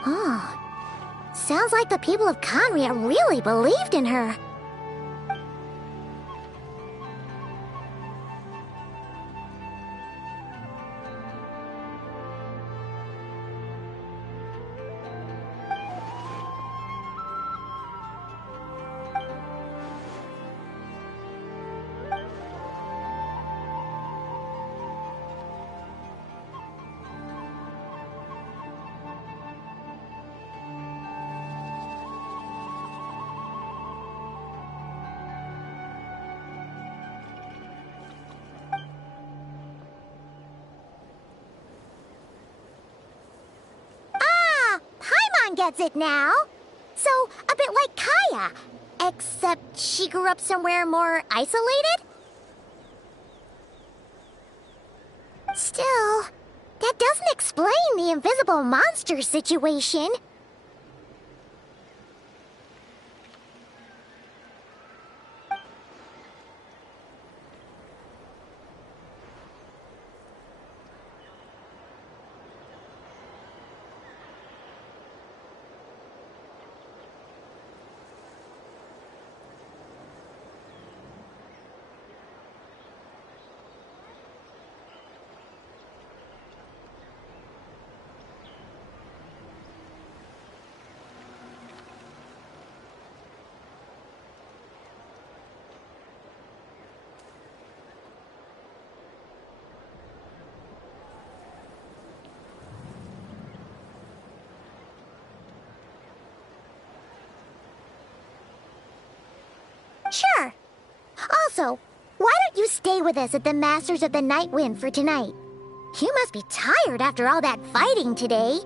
Oh, sounds like the people of Conria really believed in her. gets it now. So, a bit like Kaya. Except she grew up somewhere more isolated? Still, that doesn't explain the invisible monster situation. Sure. Also, why don't you stay with us at the Masters of the Night Wind for tonight? You must be tired after all that fighting today.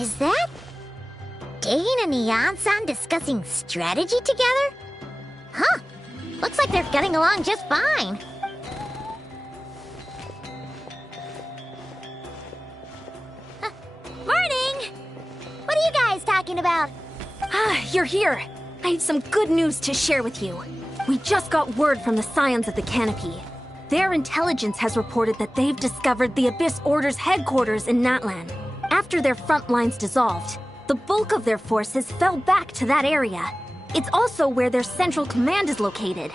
Is that Dane and Neon-san discussing strategy together? Huh. Looks like they're getting along just fine. Morning! What are you guys talking about? Ah, you're here. I have some good news to share with you. We just got word from the Scions of the Canopy. Their intelligence has reported that they've discovered the Abyss Order's headquarters in Natlan. After their front lines dissolved, the bulk of their forces fell back to that area. It's also where their central command is located.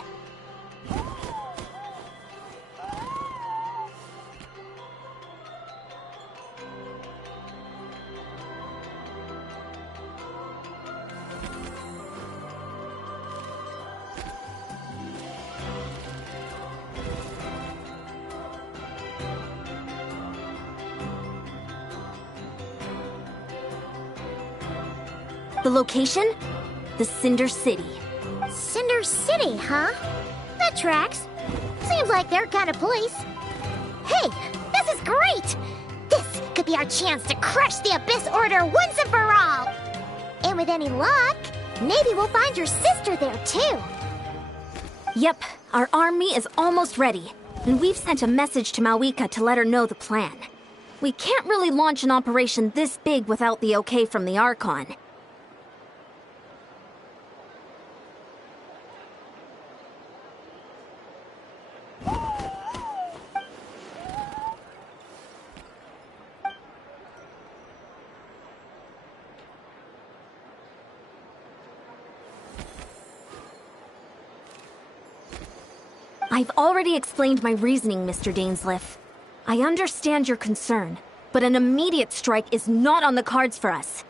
The location? The Cinder City. Cinder City, huh? That tracks. Seems like their kind of place. Hey, this is great! This could be our chance to crush the Abyss Order once and for all! And with any luck, maybe we'll find your sister there too. Yep, our army is almost ready, and we've sent a message to Mawika to let her know the plan. We can't really launch an operation this big without the okay from the Archon. I've already explained my reasoning, Mr. Dainsleif. I understand your concern, but an immediate strike is not on the cards for us.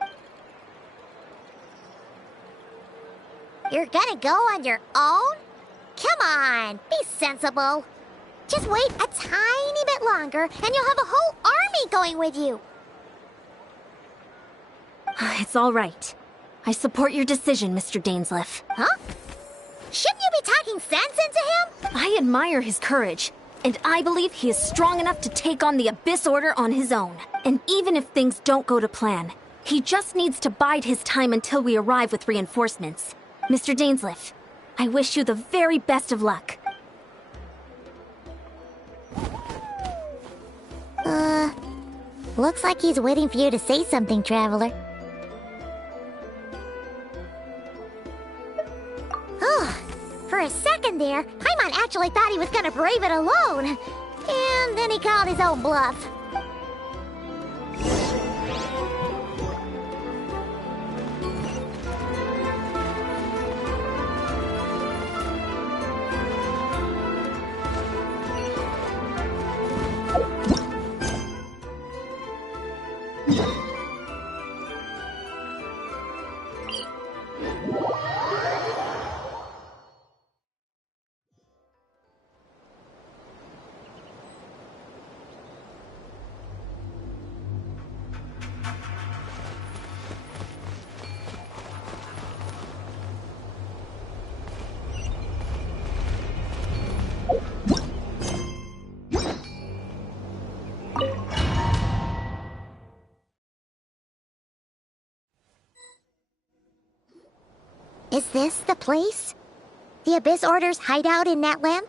You're gonna go on your own? Come on, be sensible. Just wait a tiny bit longer, and you'll have a whole army going with you. It's all right. I support your decision, Mr. Dainsleif. Huh? Shouldn't you be talking sense into him? I admire his courage, and I believe he is strong enough to take on the Abyss Order on his own. And even if things don't go to plan, he just needs to bide his time until we arrive with reinforcements. Mr. Dainsleif, I wish you the very best of luck. Looks like he's waiting for you to say something, Traveler. For a second there, Paimon actually thought he was gonna brave it alone. And then he called his own bluff. Is this the place? The Abyss Order's hideout in Natlan?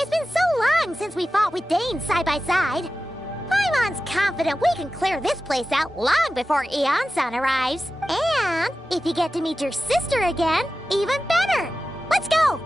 It's been so long since we fought with Dane side by side. Paimon's confident we can clear this place out long before Eon-san arrives. And if you get to meet your sister again, even better. Let's go!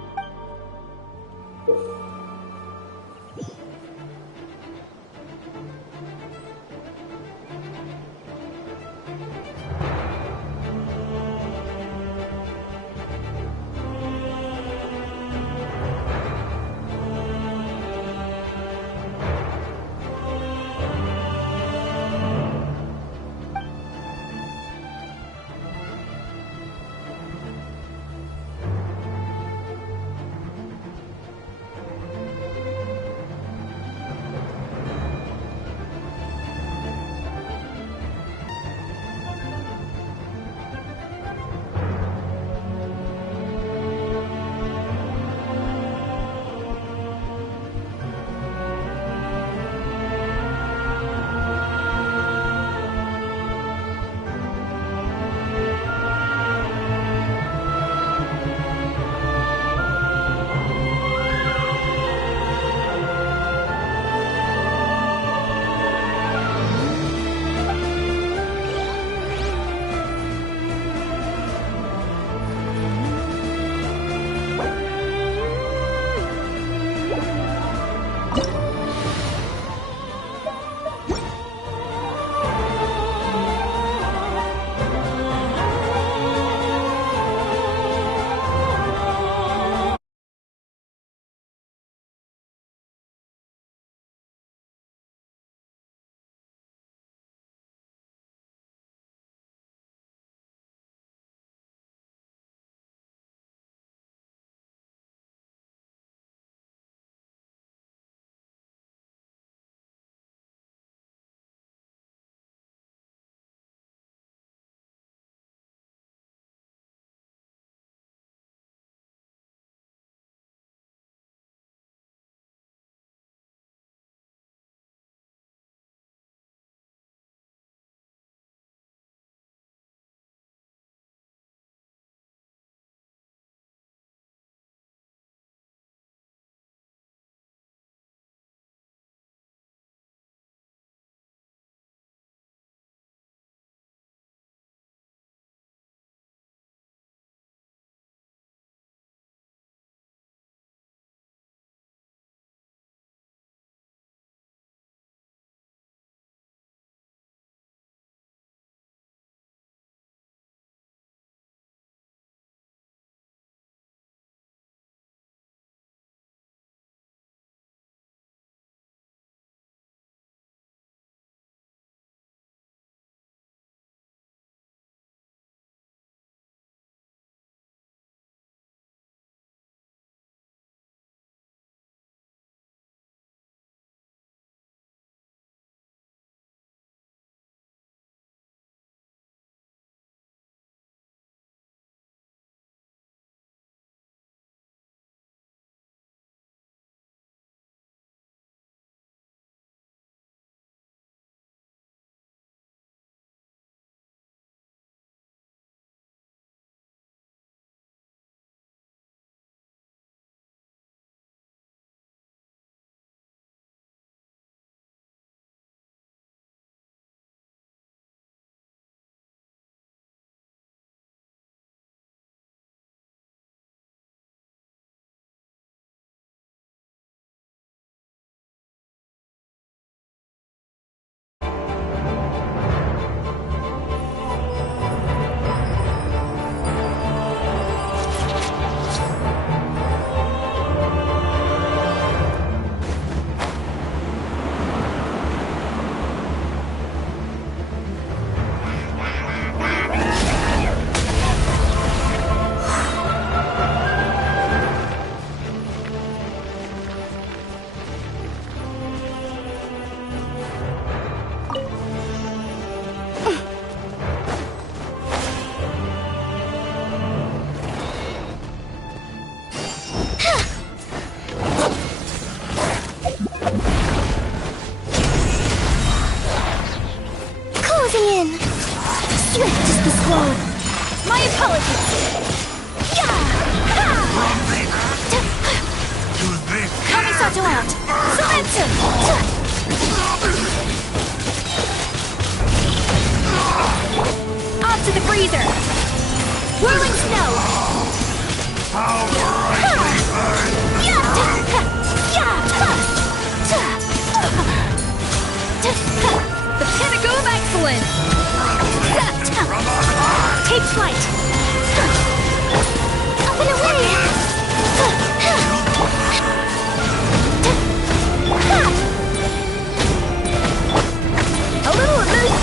Closing in. Swift is the scroll. My apologies. Kamisato out. Sumetsu. Off to the freezer. Whirling snow. The pinnacle of excellence. Take flight. Up and away. A little loose.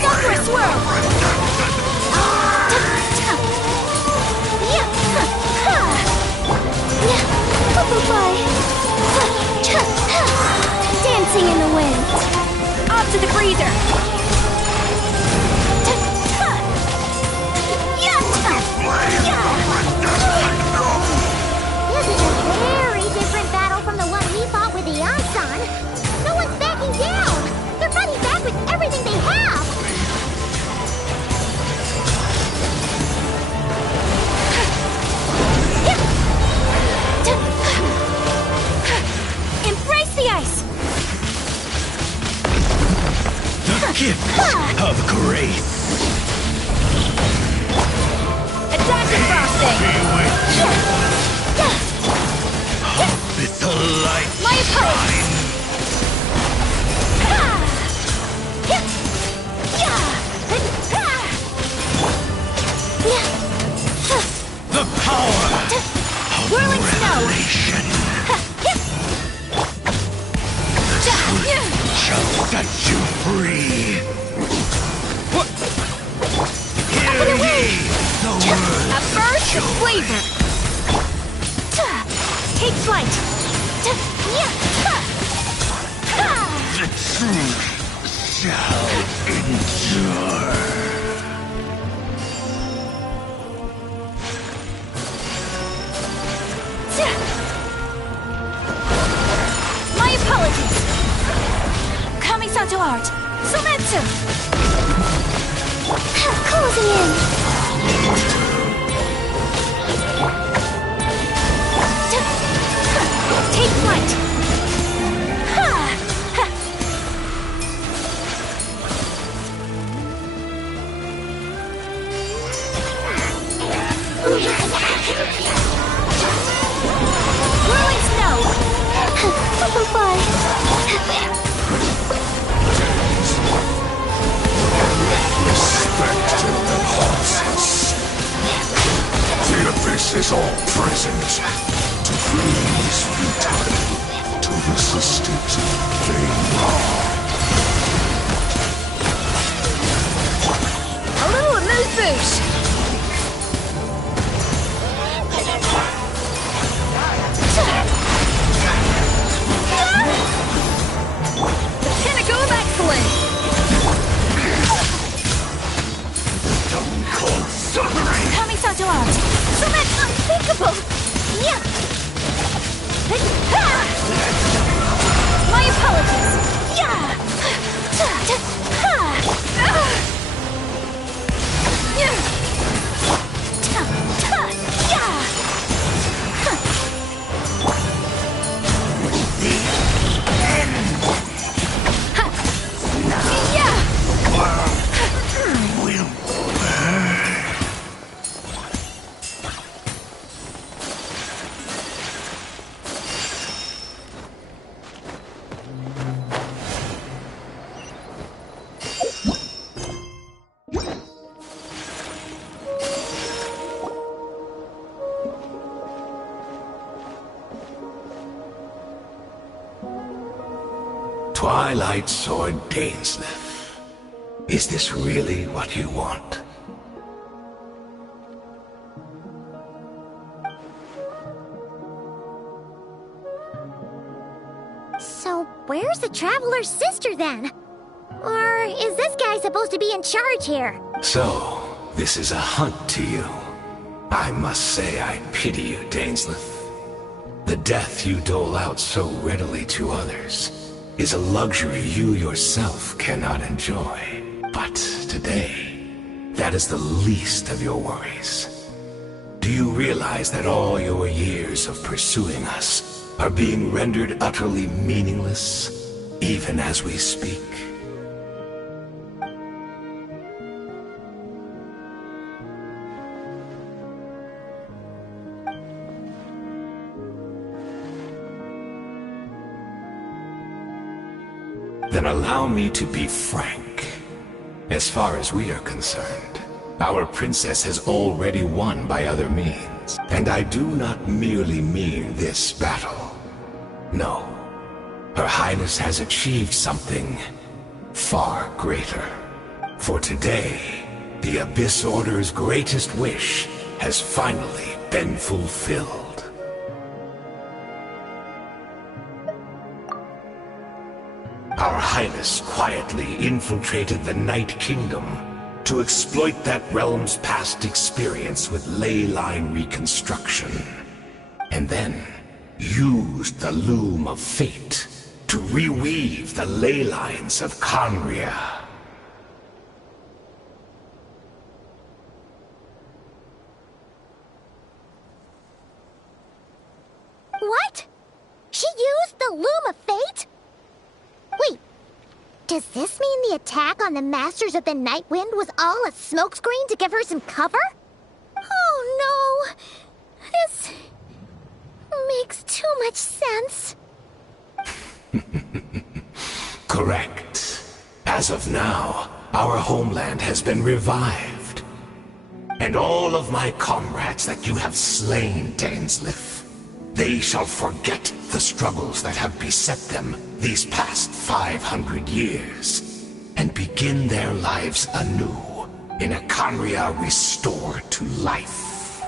Sucker swirl. Butterfly. Dancing in the wind. Off to the freezer. This is a very different battle from the one we fought with the Archon. No one's backing down. They're fighting back with everything they have. Embrace the ice. The gift of grace. Attack the frosting. With the light My approach. the power Whirling snow. revelation shall set you free. Hear ye the word. A burst of flavor. Take flight. The truth shall endure. My apologies. Kamisato art. Sumetsu. Closing in. Take flight. Whirling snow. Butterfly. Respect the horses. The abyss is all present. To flee is futile. To resist it, vain. A little amuse bouche. The pinnacle of excellence. Kamisato out. Sumetsu unthinkable. Yeah. My apologies. Yeah. Twilight Sword Gainsliff. Is this really what you want? So, where's the Traveler's sister then? Or is this guy supposed to be in charge here? So, this is a hunt to you. I must say I pity you, Gainsliff. The death you dole out so readily to others is a luxury you yourself cannot enjoy. But today, that is the least of your worries. Do you realize that all your years of pursuing us are being rendered utterly meaningless, even as we speak? Then allow me to be frank. As far as we are concerned, our princess has already won by other means. And I do not merely mean this battle. No. Her Highness has achieved something far greater. For today, the Abyss Order's greatest wish has finally been fulfilled. Our Highness quietly infiltrated the Night Kingdom to exploit that realm's past experience with ley line reconstruction, and then used the Loom of Fate to reweave the ley lines of Conria. What? She used the Loom of Fate? Wait, does this mean the attack on the Masters of the Night Wind was all a smokescreen to give her some cover? Oh no! This makes too much sense. Correct. As of now, our homeland has been revived. And all of my comrades that you have slain, Dainsleif, they shall forget the struggles that have beset them these past 500 years, and begin their lives anew in a Conria restored to life.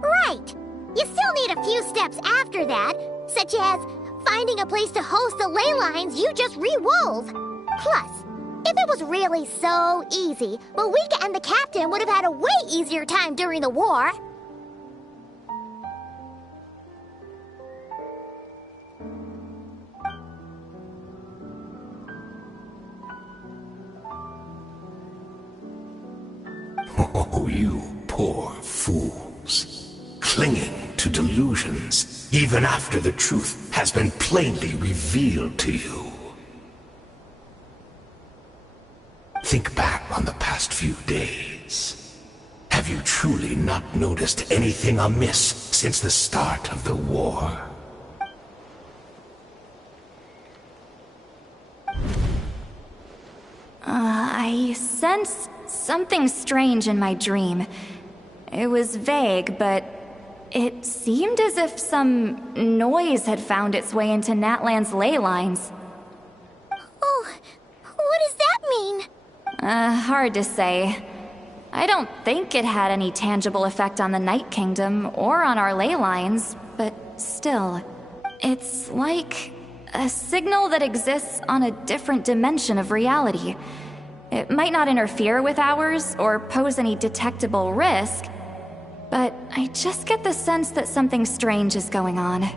Right! You still need a few steps after that, such as finding a place to host the ley lines you just re-wove. Plus, if it was really so easy, Malika and the captain would have had a way easier time during the war. Oh, you poor fools. Clinging to delusions, even after the truth has been plainly revealed to you. Think back on the past few days. Have you truly not noticed anything amiss since the start of the war? I sensed something strange in my dream. It was vague, but it seemed as if some noise had found its way into Natlan's ley lines. Oh, what does that mean? Hard to say. I don't think it had any tangible effect on the Night Kingdom or on our ley lines, but still, it's like a signal that exists on a different dimension of reality. It might not interfere with ours or pose any detectable risk, but I just get the sense that something strange is going on.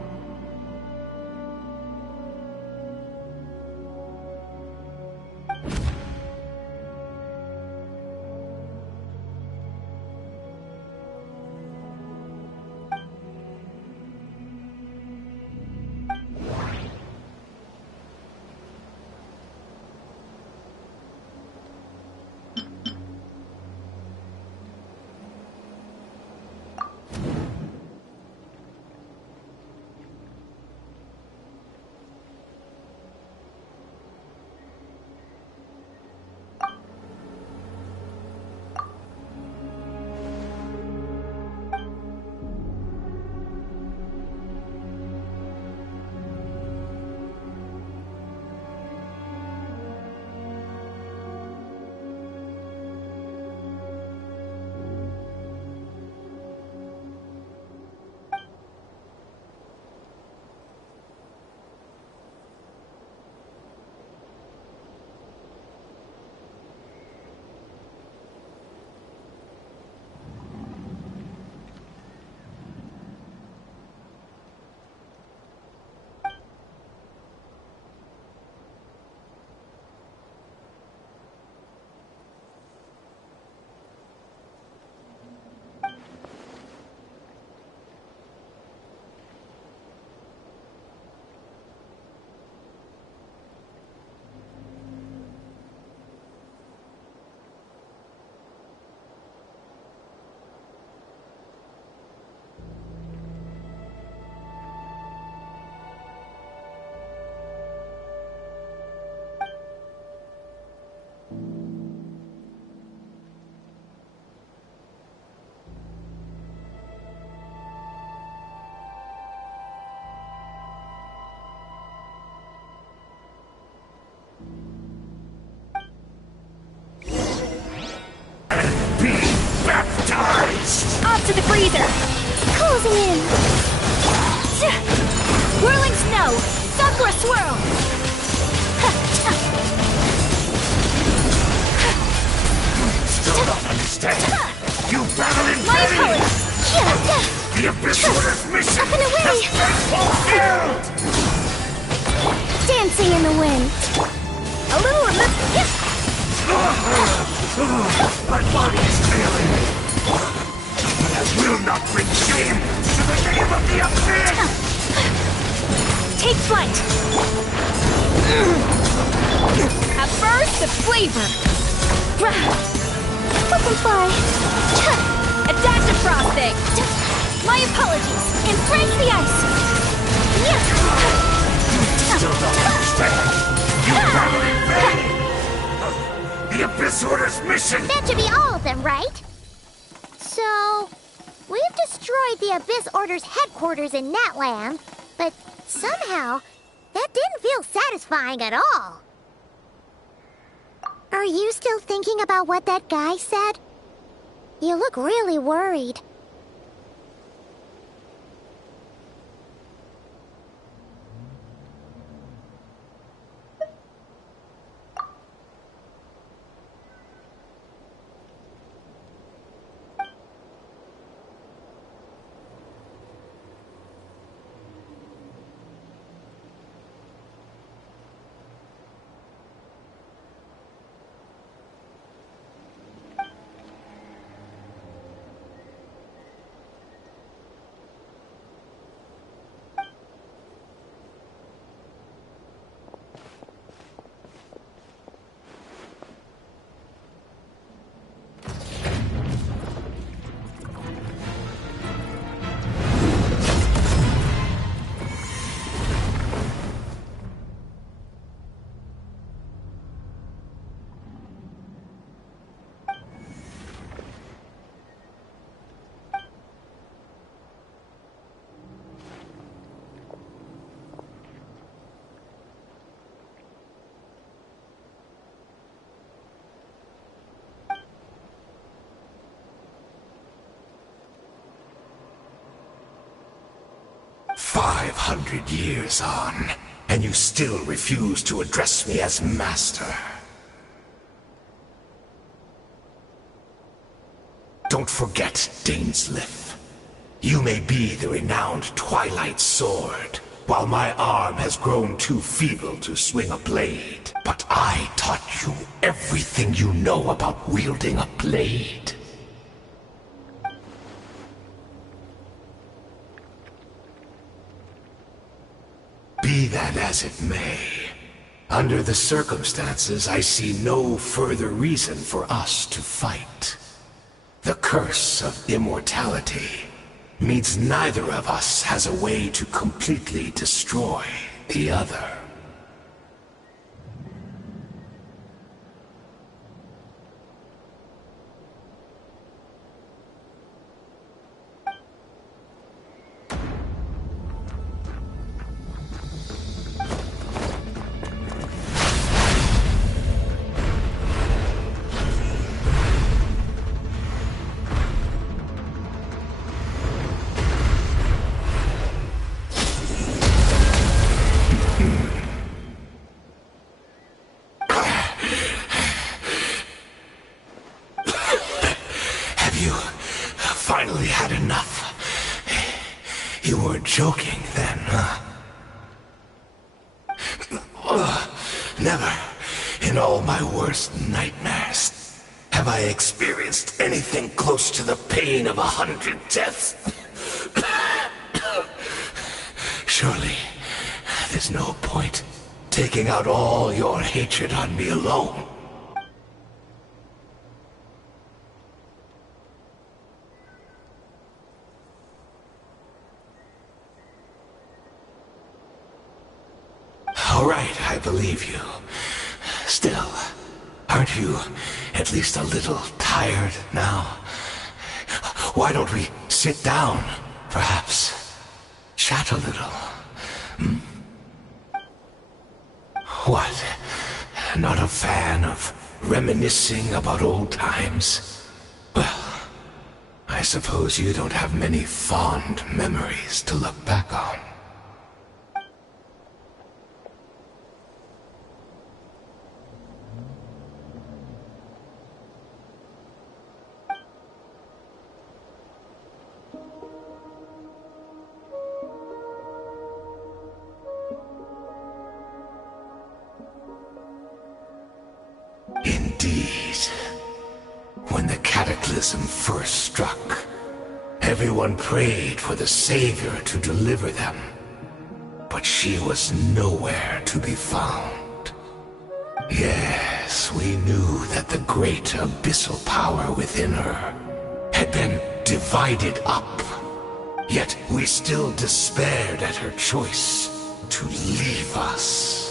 to the freezer! Closing in! Whirling snow! Sakura swirl! Still don't understand. You battle in My vain! apologies! The Abyss Order's mission Up and away! has been fulfilled! Dancing in the wind! A little of this... My body is failing. But I will not bring shame to the name of the Abyss! Take flight! A burst of flavor! Up and fly! A dash of frosting! My apologies! Embrace the ice! Still don't understand. You battle in vain! The Abyss Order's mission! That should be all of them, right? So, we've destroyed the Abyss Order's headquarters in Natland, but somehow, that didn't feel satisfying at all. Are you still thinking about what that guy said? You look really worried. "500 years on, and you still refuse to address me as master. Don't forget, Dainsleif. You may be the renowned Twilight Sword, while my arm has grown too feeble to swing a blade. But I taught you everything you know about wielding a blade. Be that as it may, under the circumstances, I see no further reason for us to fight. The curse of immortality means neither of us has a way to completely destroy the other. Finally had enough. You weren't joking then, huh? Never, in all my worst nightmares, have I experienced anything close to the pain of 100 deaths. Surely, there's no point taking out all your hatred on me alone. All right, I believe you. Still, aren't you at least a little tired now? Why don't we sit down, perhaps? Chat a little. Hmm? What? Not a fan of reminiscing about old times? Well, I suppose you don't have many fond memories to look back on. Indeed. When the cataclysm first struck, everyone prayed for the Savior to deliver them. But she was nowhere to be found. Yes, we knew that the great abyssal power within her had been divided up. Yet we still despaired at her choice to leave us.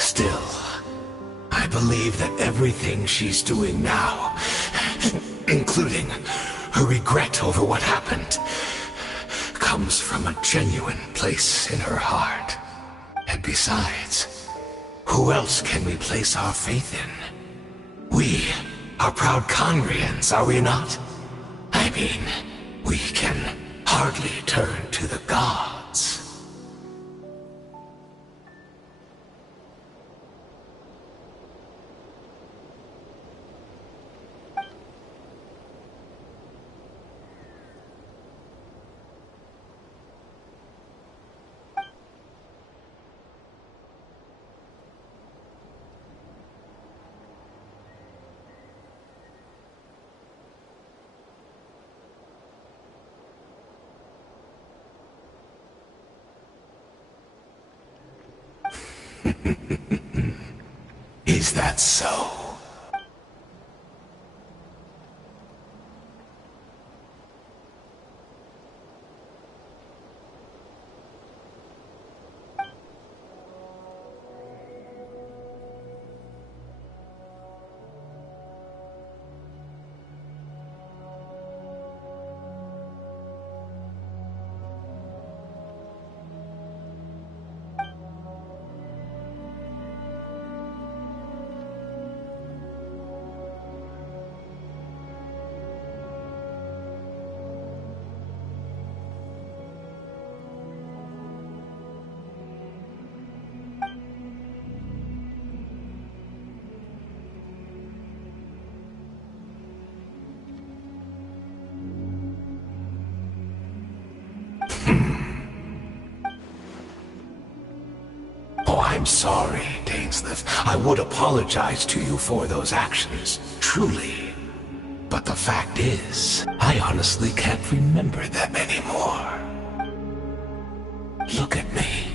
Still, I believe that everything she's doing now, including her regret over what happened, comes from a genuine place in her heart. And besides, who else can we place our faith in? We are proud Conrians, are we not? I mean, we can hardly turn to the gods. Is that so? sorry, Dainsleif. I would apologize to you for those actions, truly. But the fact is, I honestly can't remember them anymore. Look at me.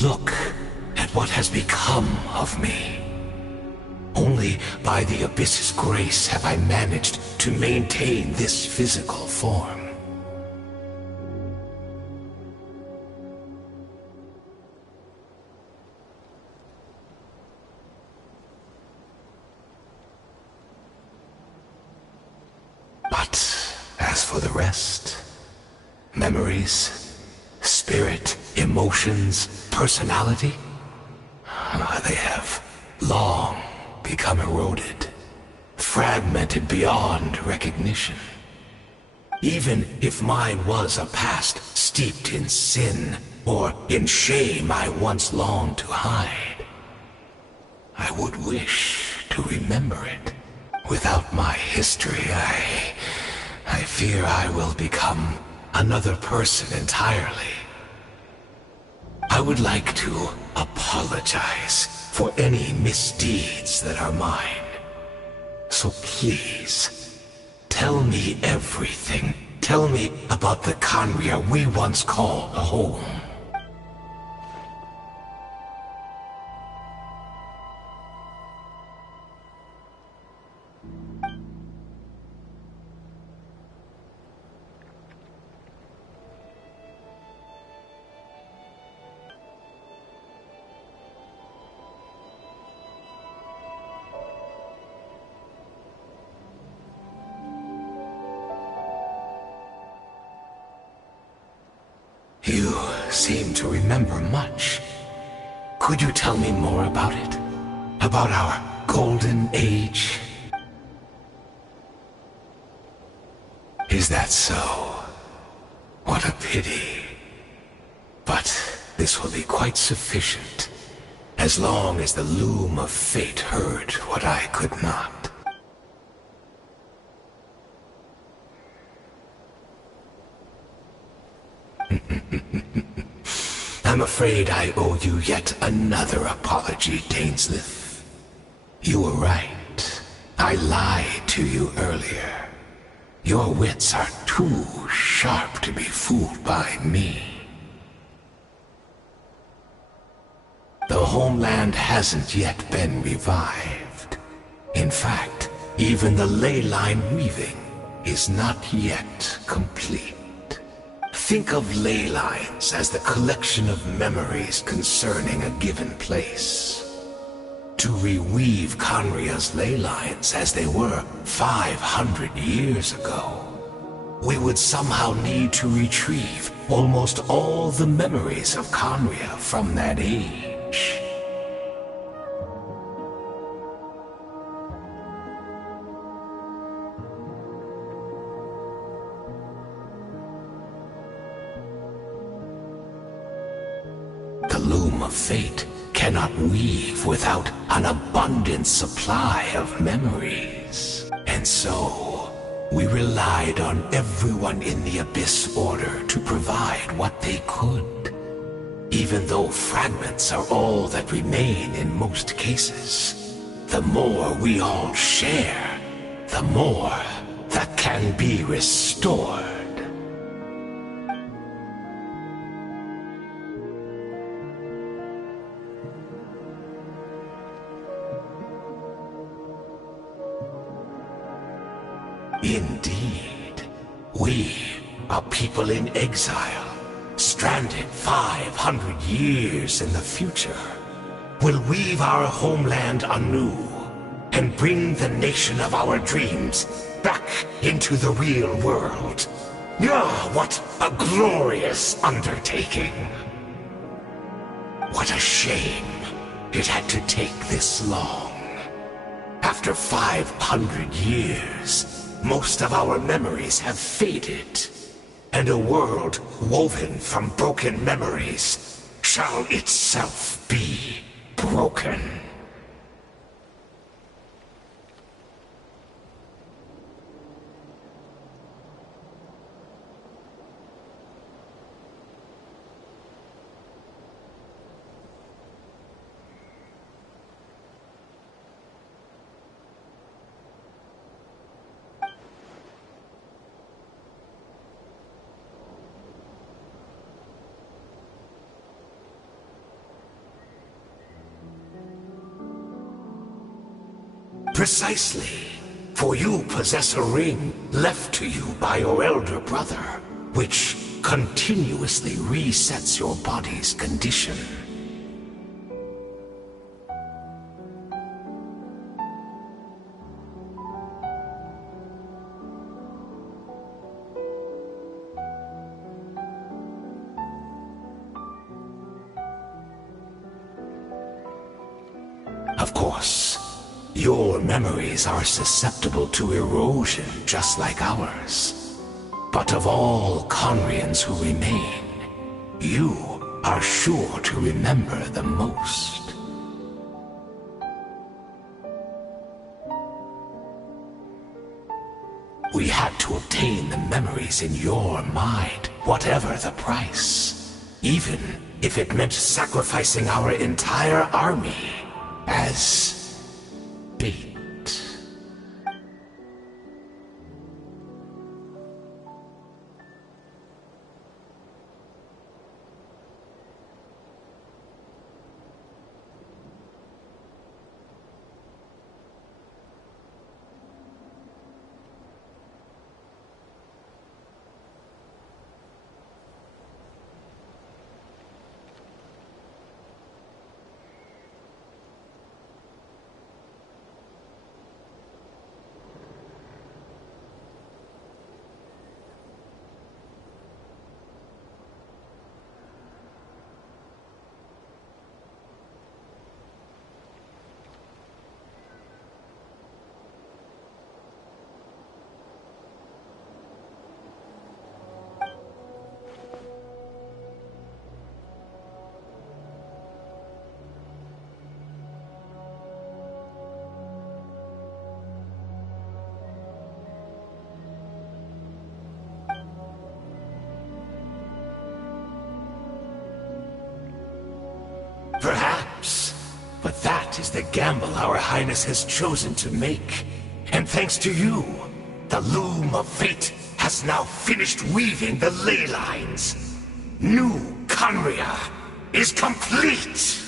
Look at what has become of me. Only by the Abyss's grace have I managed to maintain this physical form. But as for the rest, memories, spirit, emotions, personality, they have long become eroded, fragmented beyond recognition. Even if mine was a past steeped in sin or in shame I once longed to hide, I would wish to remember it. Without my history, I fear I will become another person entirely. I would like to apologize for any misdeeds that are mine. So please, tell me everything. Tell me about the Khaenri'ah we once called home. You seem to remember much. Could you tell me more about it? About our golden age? Is that so? What a pity. But this will be quite sufficient, as long as the loom of fate heard what I could not. I'm afraid I owe you yet another apology, Dainsleif. You were right. I lied to you earlier. Your wits are too sharp to be fooled by me. The homeland hasn't yet been revived. In fact, even the ley line weaving is not yet complete. Think of ley lines as the collection of memories concerning a given place. To reweave Khaenri'ah's ley lines as they were 500 years ago, we would somehow need to retrieve almost all the memories of Khaenri'ah from that age. The loom of fate cannot weave without an abundant supply of memories. And so, we relied on everyone in the Abyss Order to provide what they could. Even though fragments are all that remain in most cases, the more we all share, the more that can be restored. Indeed, we, a people in exile, stranded 500 years in the future, will weave our homeland anew and bring the nation of our dreams back into the real world. Ah, what a glorious undertaking! What a shame it had to take this long. After 500 years, most of our memories have faded, and a world woven from broken memories shall itself be broken. Precisely. For you possess a ring left to you by your elder brother, which continuously resets your body's condition. Of course, your memories are susceptible to erosion just like ours. But of all Conrians who remain, you are sure to remember the most. We had to obtain the memories in your mind, whatever the price. Even if it meant sacrificing our entire army as bait. Perhaps. But that is the gamble our Highness has chosen to make. And thanks to you, the loom of fate has now finished weaving the ley lines. New Conria is complete!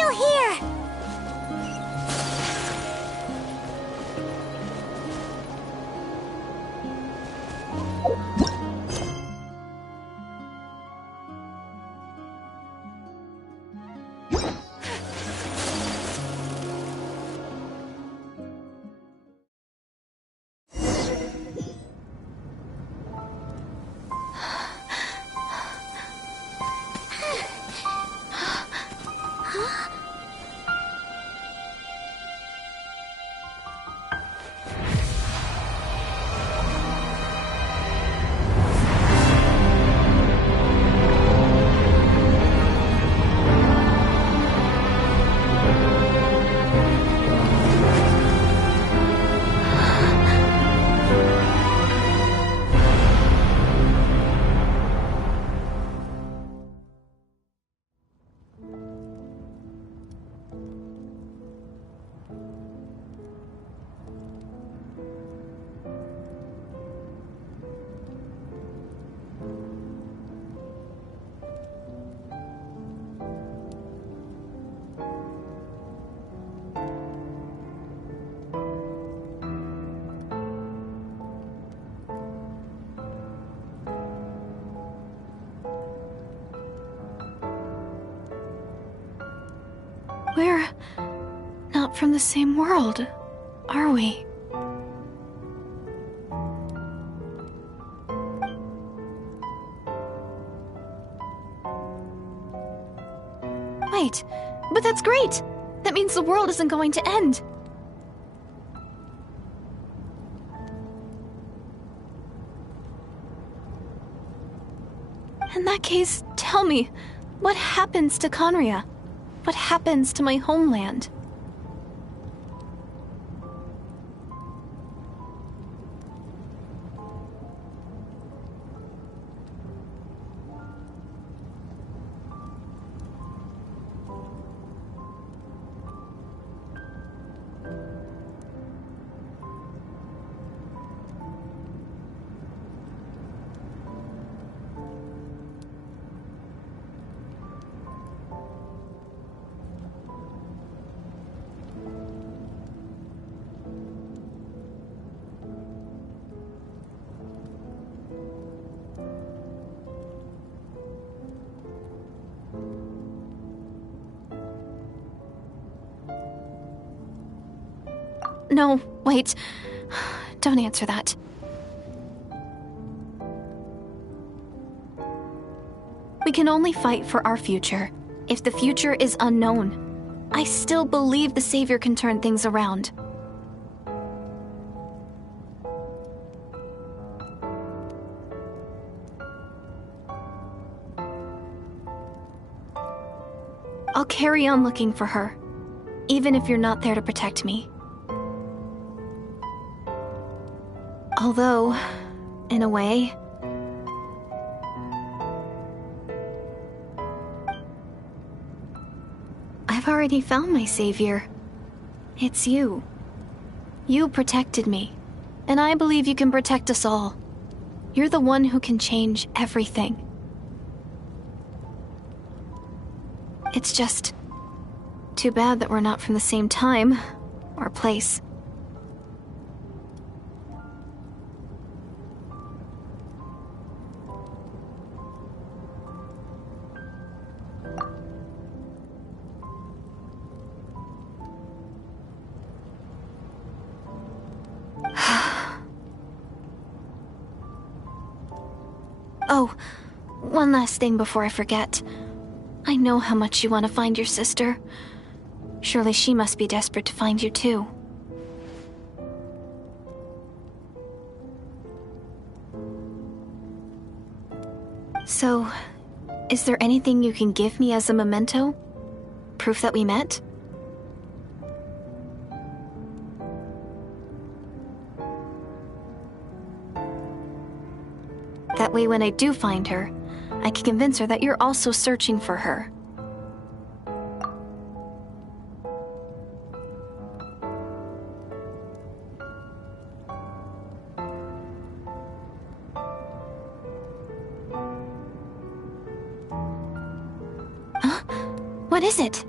still here! We're not from the same world, are we? Wait, but that's great! That means the world isn't going to end. In that case, tell me, what happens to Conria? What happens to my homeland? No, wait. Don't answer that. We can only fight for our future. If the future is unknown, I still believe the Savior can turn things around. I'll carry on looking for her, even if you're not there to protect me. Although, in a way, I've already found my savior. It's you. You protected me, and I believe you can protect us all. You're the one who can change everything. It's just too bad that we're not from the same time or place. Oh, one last thing before I forget. I know how much you want to find your sister. Surely she must be desperate to find you too. So, is there anything you can give me as a memento? Proof that we met? That way when I do find her, I can convince her that you're also searching for her. Huh? What is it?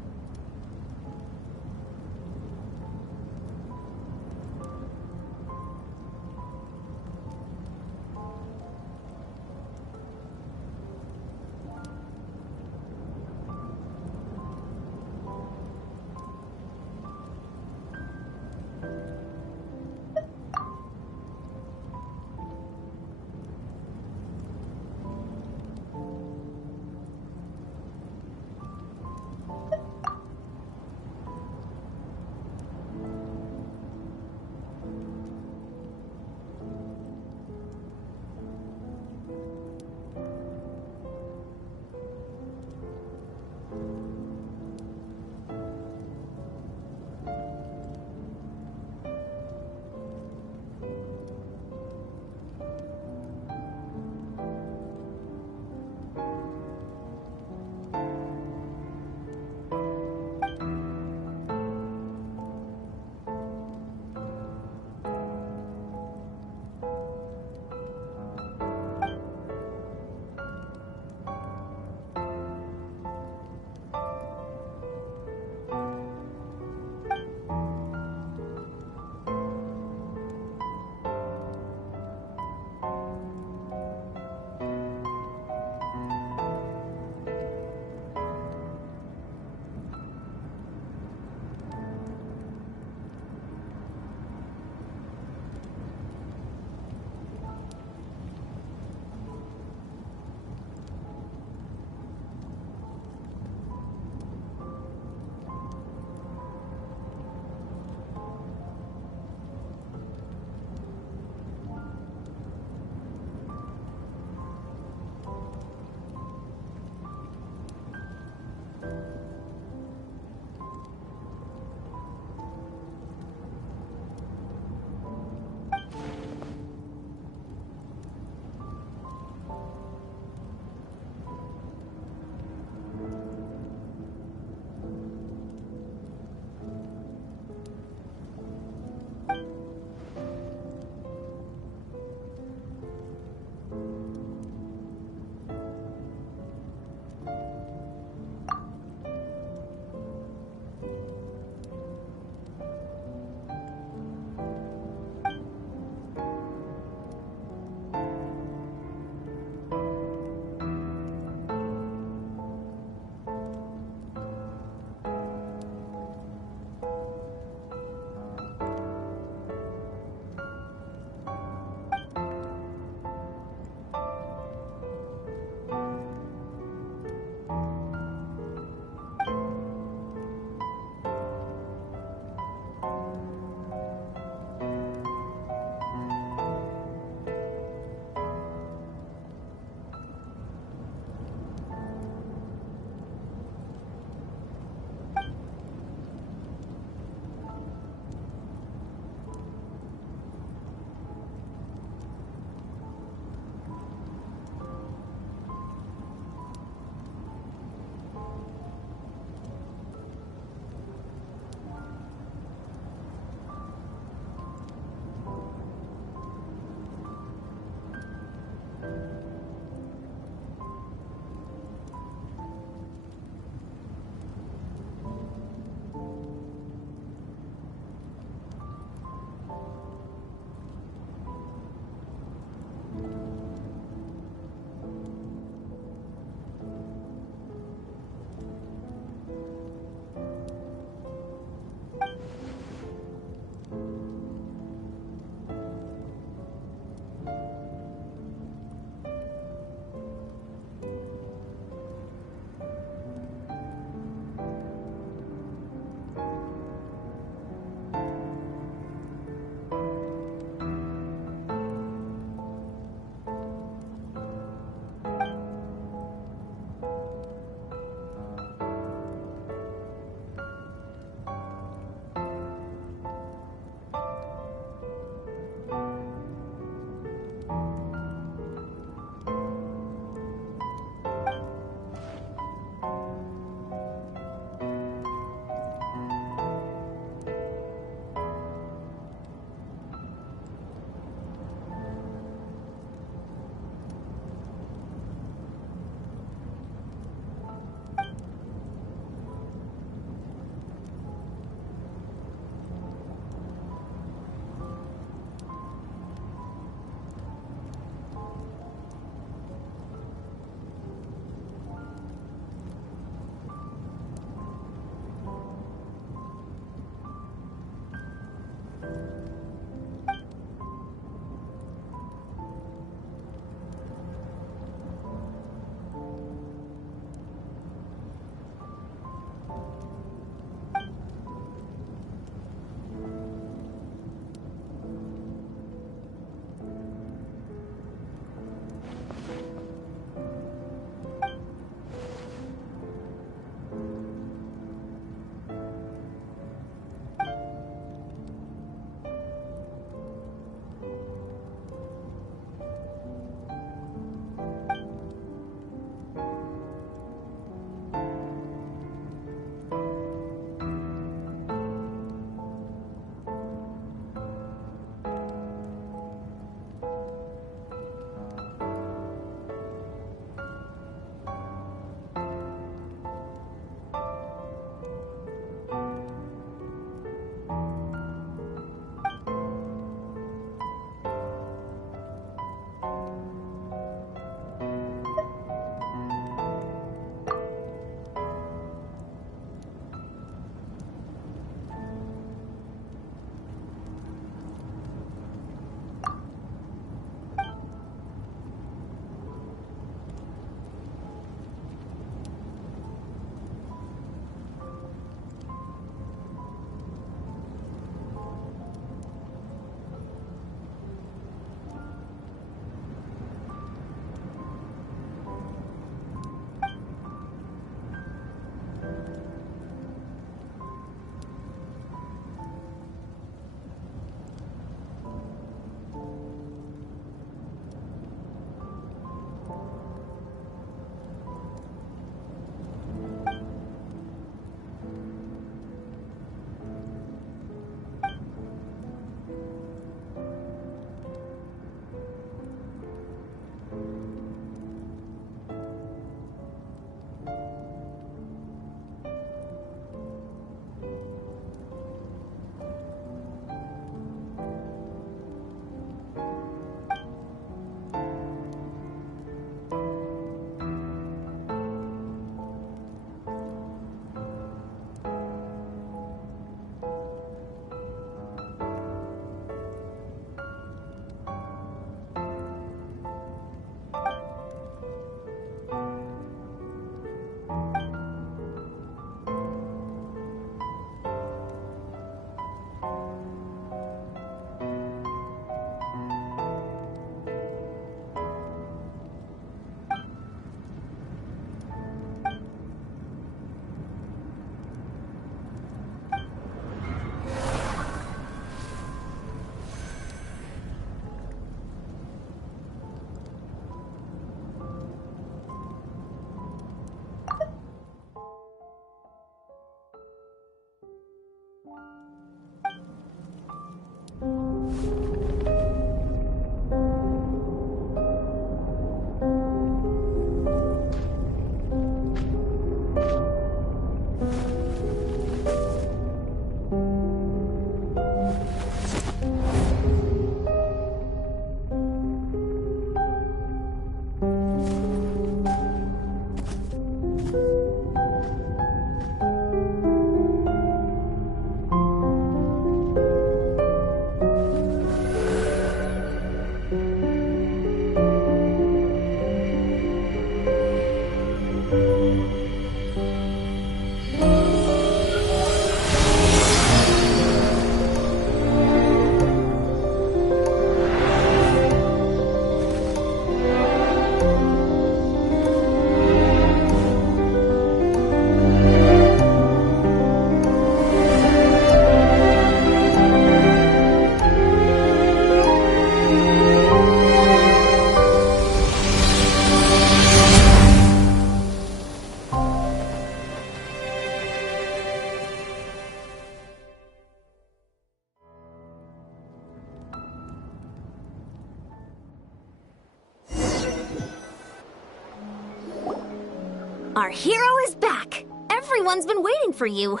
Our hero is back! Everyone's been waiting for you!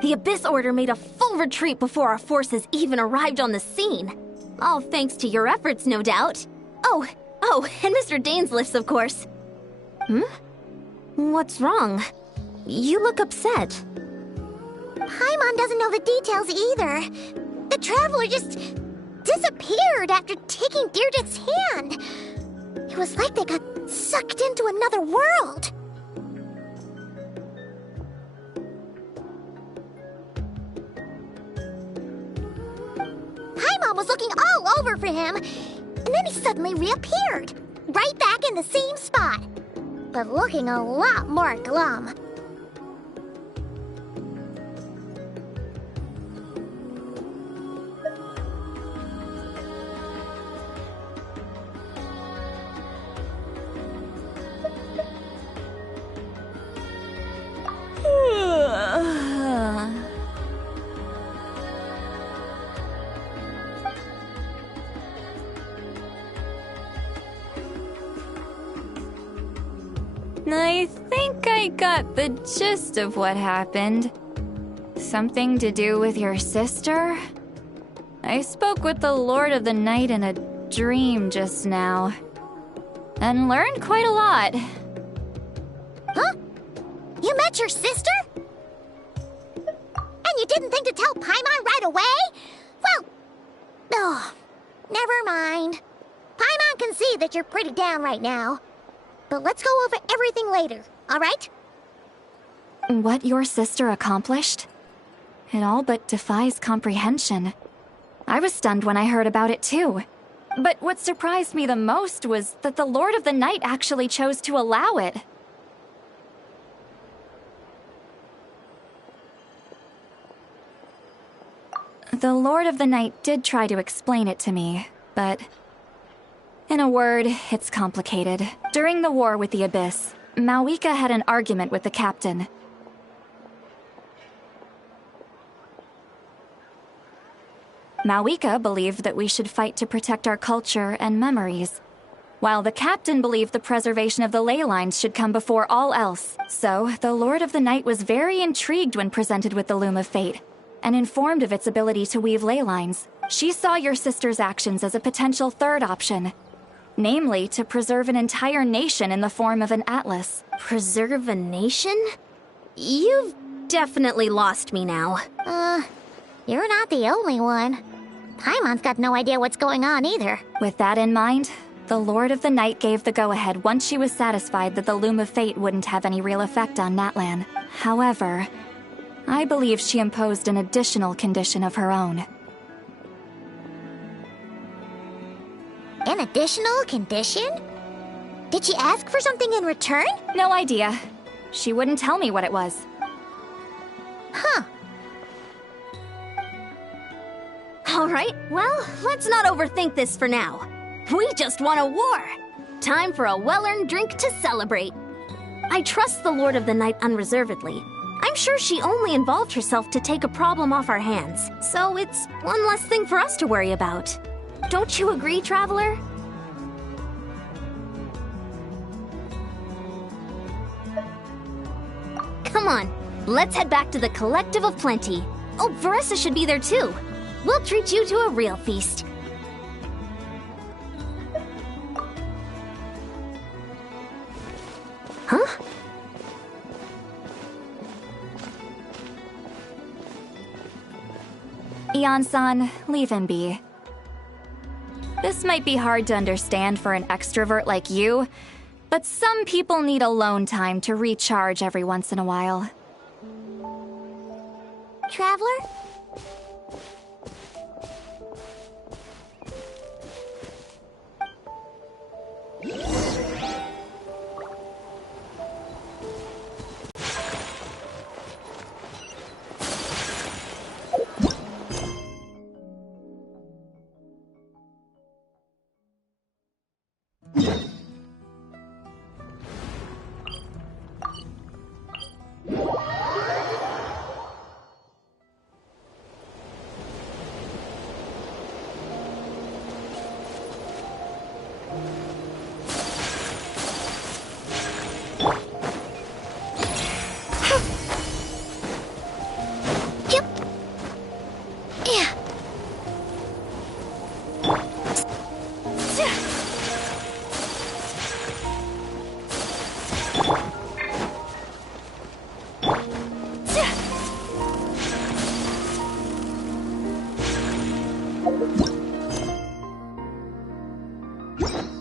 The Abyss Order made a full retreat before our forces even arrived on the scene. All thanks to your efforts, no doubt. Oh, and Mr. Dainsliff's, of course. What's wrong? You look upset. Paimon doesn't know the details either. The Traveler just disappeared after taking Deirdre's hand. It was like they got sucked into another world. Paimon was looking all over for him, and then he suddenly reappeared, right back in the same spot, but looking a lot more glum. I think I got the gist of what happened. Something to do with your sister? I spoke with the Lord of the Night in a dream just now, and learned quite a lot. Huh? You met your sister? And you didn't think to tell Paimon right away? Well, never mind. Paimon can see that you're pretty down right now. But let's go over everything later, all right? What your sister accomplished? It all but defies comprehension. I was stunned when I heard about it too. But what surprised me the most was that the Lord of the Night actually chose to allow it. The Lord of the Night did try to explain it to me, but... in a word, it's complicated. During the war with the Abyss, Malwika had an argument with the captain. Malwika believed that we should fight to protect our culture and memories, while the captain believed the preservation of the ley lines should come before all else. So, the Lord of the Night was very intrigued when presented with the Loom of Fate, and informed of its ability to weave ley lines. She saw your sister's actions as a potential third option. Namely, to preserve an entire nation in the form of an atlas. Preserve a nation? You've definitely lost me now. You're not the only one. Paimon's got no idea what's going on either. With that in mind, the Lord of the Night gave the go-ahead once she was satisfied that the Loom of Fate wouldn't have any real effect on Natlan. However, I believe she imposed an additional condition of her own. An additional condition? Did she ask for something in return? No idea. She wouldn't tell me what it was. Huh. Alright, well, let's not overthink this for now. We just won a war! Time for a well-earned drink to celebrate. I trust the Lord of the Night unreservedly. I'm sure she only involved herself to take a problem off our hands, so it's one less thing for us to worry about. Don't you agree, Traveler? Come on, let's head back to the Collective of Plenty. Oh, Veressa should be there too. We'll treat you to a real feast. Huh? Ian-san, leave him be. This might be hard to understand for an extrovert like you, but some people need alone time to recharge every once in a while. Traveler? You